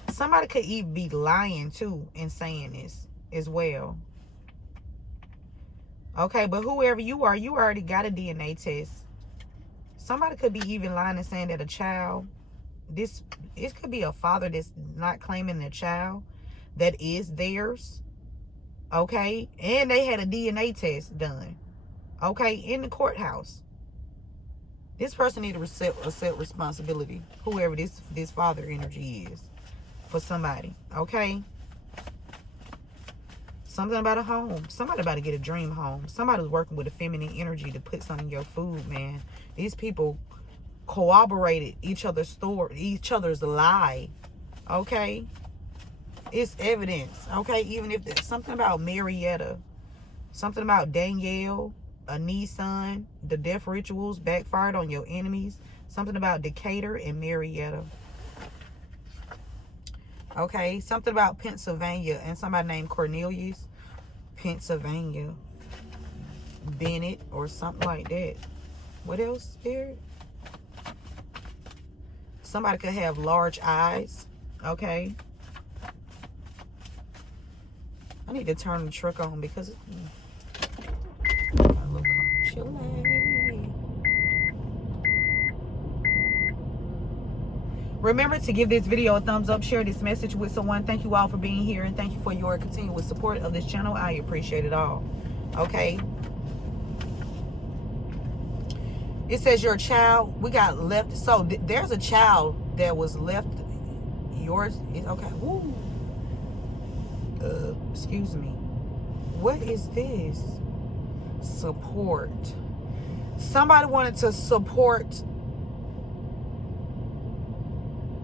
somebody could even be lying too and saying this as well. Okay, but whoever you are, you already got a DNA test. Somebody could be even lying and saying that a child, it could be a father that's not claiming their child that is theirs. Okay, and they had a DNA test done. Okay, in the courthouse. This person need to accept responsibility, whoever this father energy is, for somebody. Okay. Something about a home. Somebody about to get a dream home. Somebody's working with a feminine energy to put something in your food, man. These people corroborated each other's lie. Okay. It's evidence. Okay. Even if there's something about Marietta, something about Danielle, a Nissan, the death rituals backfired on your enemies. Something about Decatur and Marietta. Okay, something about Pennsylvania and somebody named Cornelius. Pennsylvania. Bennett or something like that. What else, Spirit? Somebody could have large eyes. Okay. I need to turn the truck on because I look chilly. Remember to give this video a thumbs up, share this message with someone. Thank you all for being here, and thank you for your continuous support of this channel. I appreciate it all. Okay. It says your child, we got left. So there's a child that was left yours. Okay. Woo. Excuse me. What is this? Support. Somebody wanted to support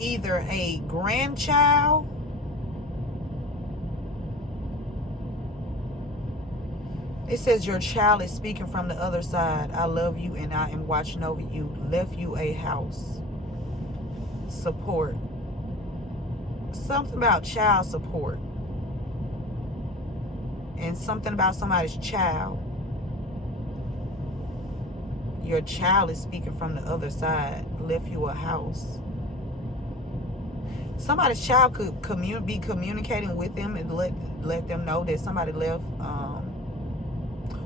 either a grandchild it says your child is speaking from the other side. I love you and I am watching over you. Left you a house. Support. Something about child support. And something about somebody's child. Your child is speaking from the other side. Left you a house. Somebody's child could be communicating with them and let them know that somebody left.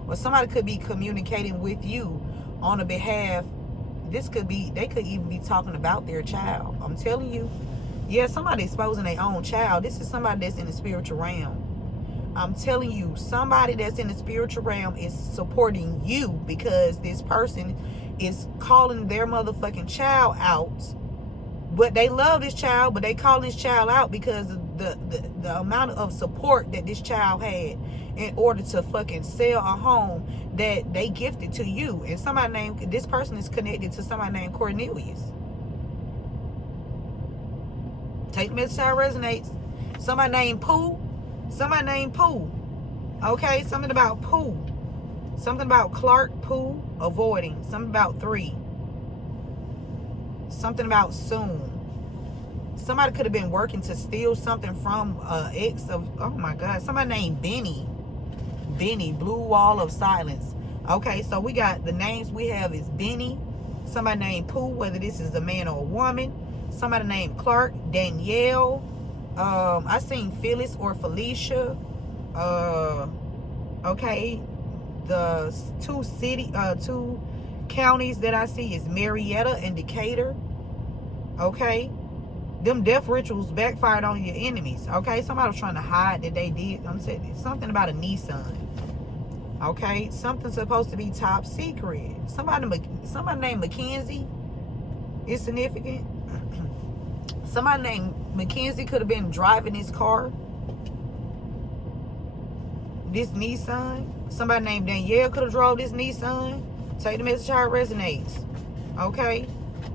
Or somebody could be communicating with you on a behalf. This could be, they could even be talking about their child. I'm telling you. Yeah, somebody exposing their own child. This is somebody that's in the spiritual realm. I'm telling you, somebody that's in the spiritual realm is supporting you because this person is calling their motherfucking child out. But they love this child, but they call this child out because of the amount of support that this child had in order to fucking sell a home that they gifted to you. And somebody named, this person is connected to somebody named Cornelius. Take the message how it resonates. Somebody named Pooh. Somebody named Pooh. Okay, something about Pooh. Something about Clark, Pooh, avoiding. Something about 3. Something about soon. Somebody could have been working to steal something from ex of, oh my God, somebody named Benny. Benny, blue wall of silence. Okay, so we got the names we have is Benny, somebody named Pooh, whether this is a man or a woman, somebody named Clark, Danielle, I seen Phyllis or Felicia. Okay, the two counties that I see is Marietta and Decatur. Okay, them death rituals backfired on your enemies. Okay, somebody was trying to hide that they did. I'm saying something about a Nissan. Okay, something supposed to be top secret. Somebody named Mackenzie is significant. Somebody named Mackenzie could have been driving this car, this Nissan. Somebody named Danielle could have drove this Nissan. Take the message how it resonates. Okay,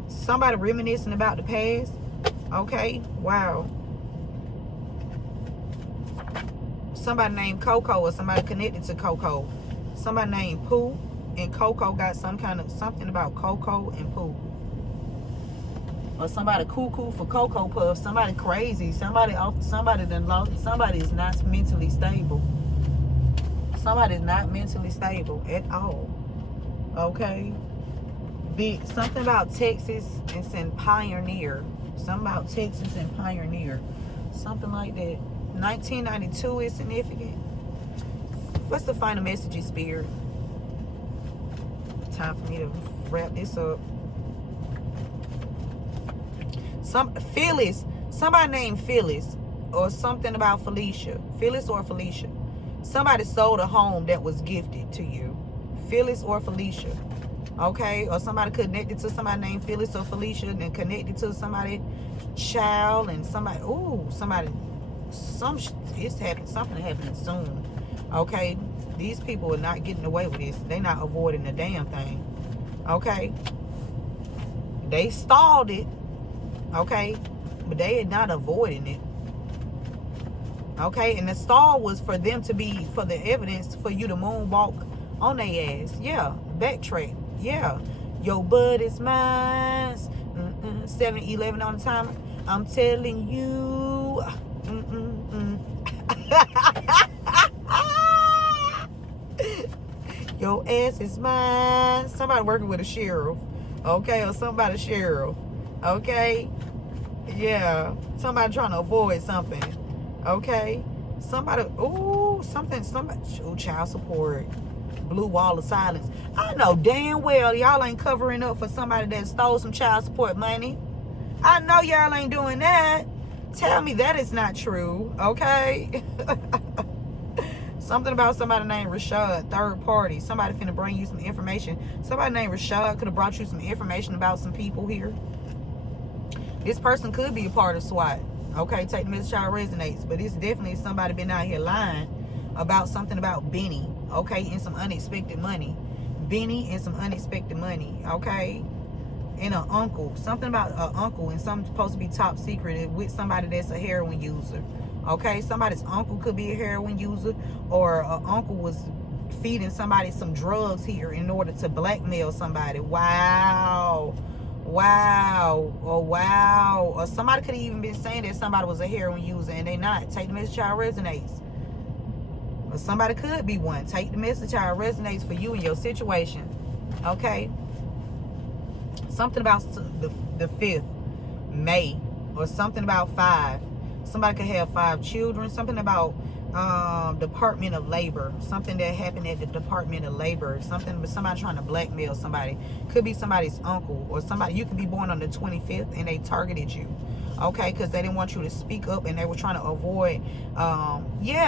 somebody reminiscing about the past. Okay, wow. Somebody named Coco or somebody connected to Coco. Somebody named Pooh and Coco got something about Coco and Pooh. Or somebody cuckoo for Cocoa Puff. Somebody crazy. Somebody is not mentally stable. Somebody is not mentally stable at all. Okay. Something about Texas and Pioneer. Something about Texas and Pioneer. Something like that. 1992 is significant. What's the final message, Spirit? Time for me to wrap this up. Phyllis. Somebody named Phyllis. Or something about Felicia. Phyllis or Felicia. Somebody sold a home that was gifted to you. Phyllis or Felicia. Okay, or somebody connected to somebody named Phyllis or Felicia and connected to somebody child and somebody, it's happening, something happening soon. Okay, these people are not getting away with this. They're not avoiding the damn thing. Okay, they stalled it. Okay, but they are not avoiding it. Okay, and the stall was for them to be, for the evidence for you to moonwalk on their ass. Yeah, backtrack. Yeah, your bud is mine. 7-11 on the timer. I'm telling you. Your ass is mine. Somebody working with a sheriff. Okay, or somebody sheriff. Okay. Yeah. Somebody trying to avoid something. Okay. Somebody, child support. Blue wall of silence. I know damn well y'all ain't covering up for somebody that stole some child support money. I know y'all ain't doing that. Tell me that is not true, okay? Something about somebody named Rashad, third party. Somebody finna bring you some information. Somebody named Rashad could have brought you some information about some people here. This person could be a part of SWAT. Okay, take the message how it resonates. But it's definitely somebody been out here lying about something about Benny. Okay, and some unexpected money. Benny and some unexpected money. Okay, and an uncle. Something about an uncle and something supposed to be top secret with somebody that's a heroin user. Okay, somebody's uncle could be a heroin user, or an uncle was feeding somebody some drugs here in order to blackmail somebody. Wow. Oh wow. Or somebody could have even been saying that somebody was a heroin user and they not. Take the message how it resonates. Or somebody could be one. Take the message how it resonates for you and your situation. Okay. Something about the 5th May, or something about 5. Somebody could have 5 children. Something about Department of Labor. Something that happened at the Department of Labor. Something with somebody trying to blackmail somebody. Could be somebody's uncle or somebody. You could be born on the 25th and they targeted you. Okay, because they didn't want you to speak up and they were trying to avoid,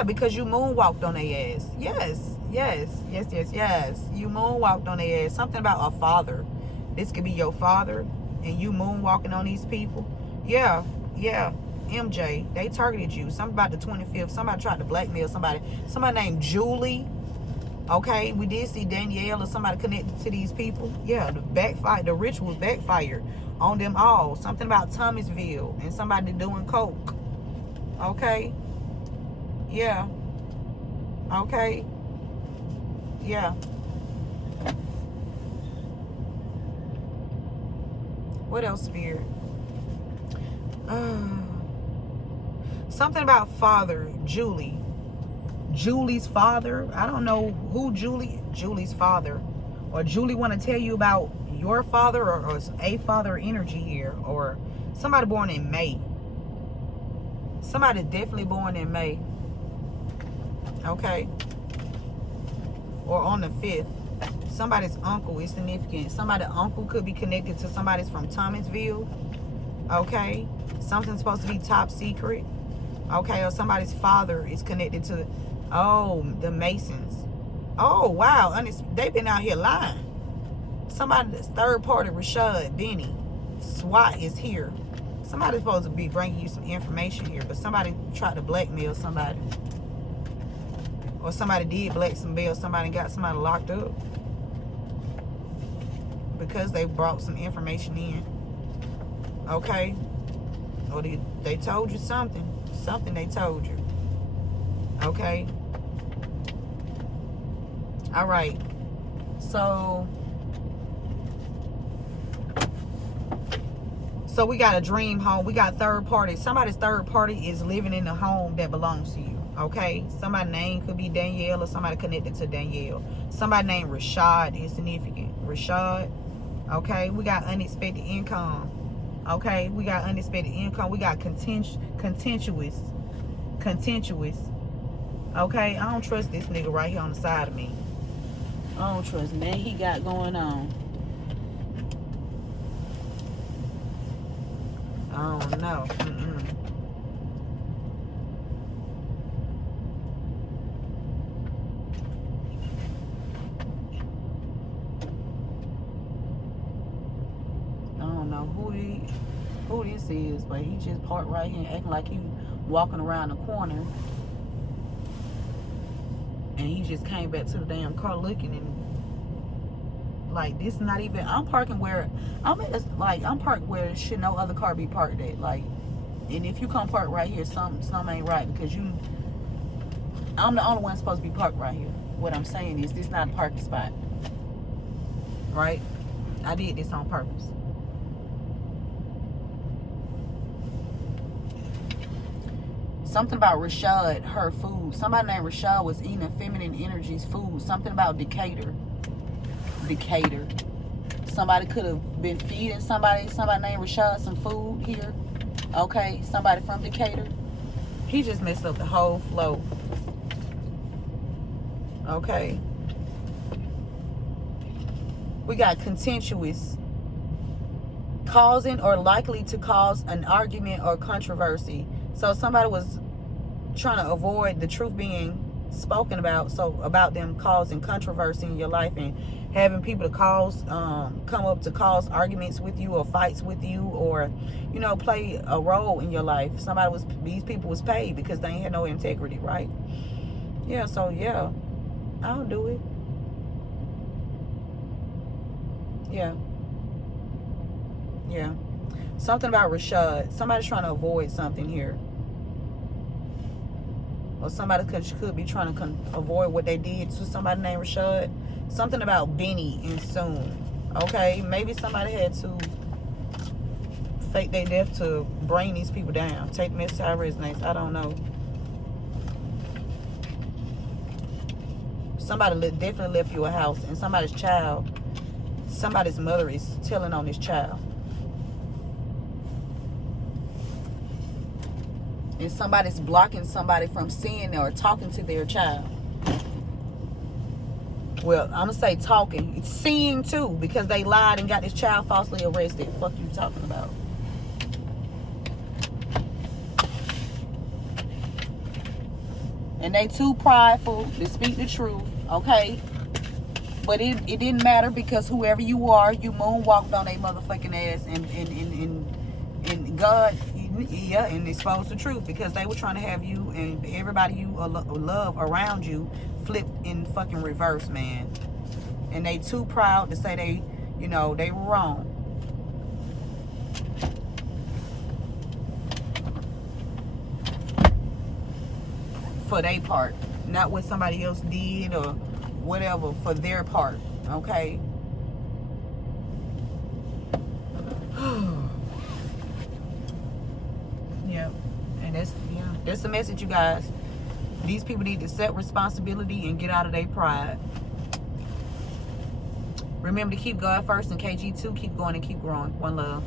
because you moonwalked on their ass. Yes. You moonwalked on their ass. Something about a father. This could be your father and you moonwalking on these people. Yeah. MJ, they targeted you. Something about the 25th. Somebody tried to blackmail somebody. Somebody named Julie. Okay, we did see Danielle or somebody connected to these people. Yeah, the rituals backfired on them all. Something about Thomasville and somebody doing coke. Okay. Yeah. Okay. Yeah. What else, Spirit? Something about father, Julie. Julie's father. I don't know who Julie's father. Or Julie want to tell you about your father, or a father energy here. Or somebody born in May. Somebody definitely born in May. Okay. Or on the 5th. Somebody's uncle is significant. Somebody's uncle could be connected to somebody's from Thomasville. Okay. Something's supposed to be top secret. Okay. Or somebody's father is connected to, oh, the Masons. Oh, wow. They've been out here lying. Somebody's third party, Rashad, Benny, SWAT is here. Somebody's supposed to be bringing you some information here, but somebody tried to blackmail somebody. Or somebody did blackmail somebody and got somebody locked up. Because they brought some information in. Okay? Or they told you something. Something they told you. Okay? Alright. So we got a dream home. We got third party. Somebody's third party is living in the home that belongs to you. Okay? Somebody's name could be Danielle or somebody connected to Danielle. Somebody named Rashad is significant. Rashad. Okay? We got unexpected income. Okay? We got unexpected income. We got contentious. Okay? I don't trust this nigga right here on the side of me. I don't trust nothing he got going on. I don't know. I don't know who this is, but he just parked right here acting like he walking around the corner. And he just came back to the damn car looking, and like, this not even, I'm parking where I'm parked where should no other car be parked at. Like, and if you come park right here, something ain't right, because I'm the only one supposed to be parked right here. What I'm saying is, this not a parking spot. Right? I did this on purpose. Something about Rashad, her food. Somebody named Rashad was eating feminine energies food. Something about Decatur. Somebody could have been feeding somebody named Rashad some food here. Okay, somebody from Decatur. He just messed up the whole flow. Okay. We got contentious. Causing or likely to cause an argument or controversy. So somebody was trying to avoid the truth being spoken about, so about them causing controversy in your life and having people to come up to cause arguments with you or fights with you, or play a role in your life. These people was paid because they ain't had no integrity, right? Yeah, so yeah, I'll do it. Yeah. Something about Rashad. Somebody's trying to avoid something here. Or somebody could be trying to avoid what they did to somebody named Rashad. Something about Benny and soon. Okay? Maybe somebody had to fake their death to bring these people down. Take the message how it resonates. I don't know. Somebody definitely left you a house. And somebody's mother is telling on this child. And somebody's blocking somebody from seeing or talking to their child. Well, I'm going to say talking. It's seeing too, because they lied and got this child falsely arrested. Fuck you talking about? And they too prideful to speak the truth, okay? But it didn't matter, because whoever you are, you moonwalked on their motherfucking ass, and God... Yeah, and exposed the truth, because they were trying to have you and everybody you love around you flipped in fucking reverse, man. And they too proud to say they were wrong. For their part, not what somebody else did or whatever, for their part, okay? That's the message, you guys. These people need to accept responsibility and get out of their pride. Remember to keep God first, and KG2, keep going and keep growing. One love.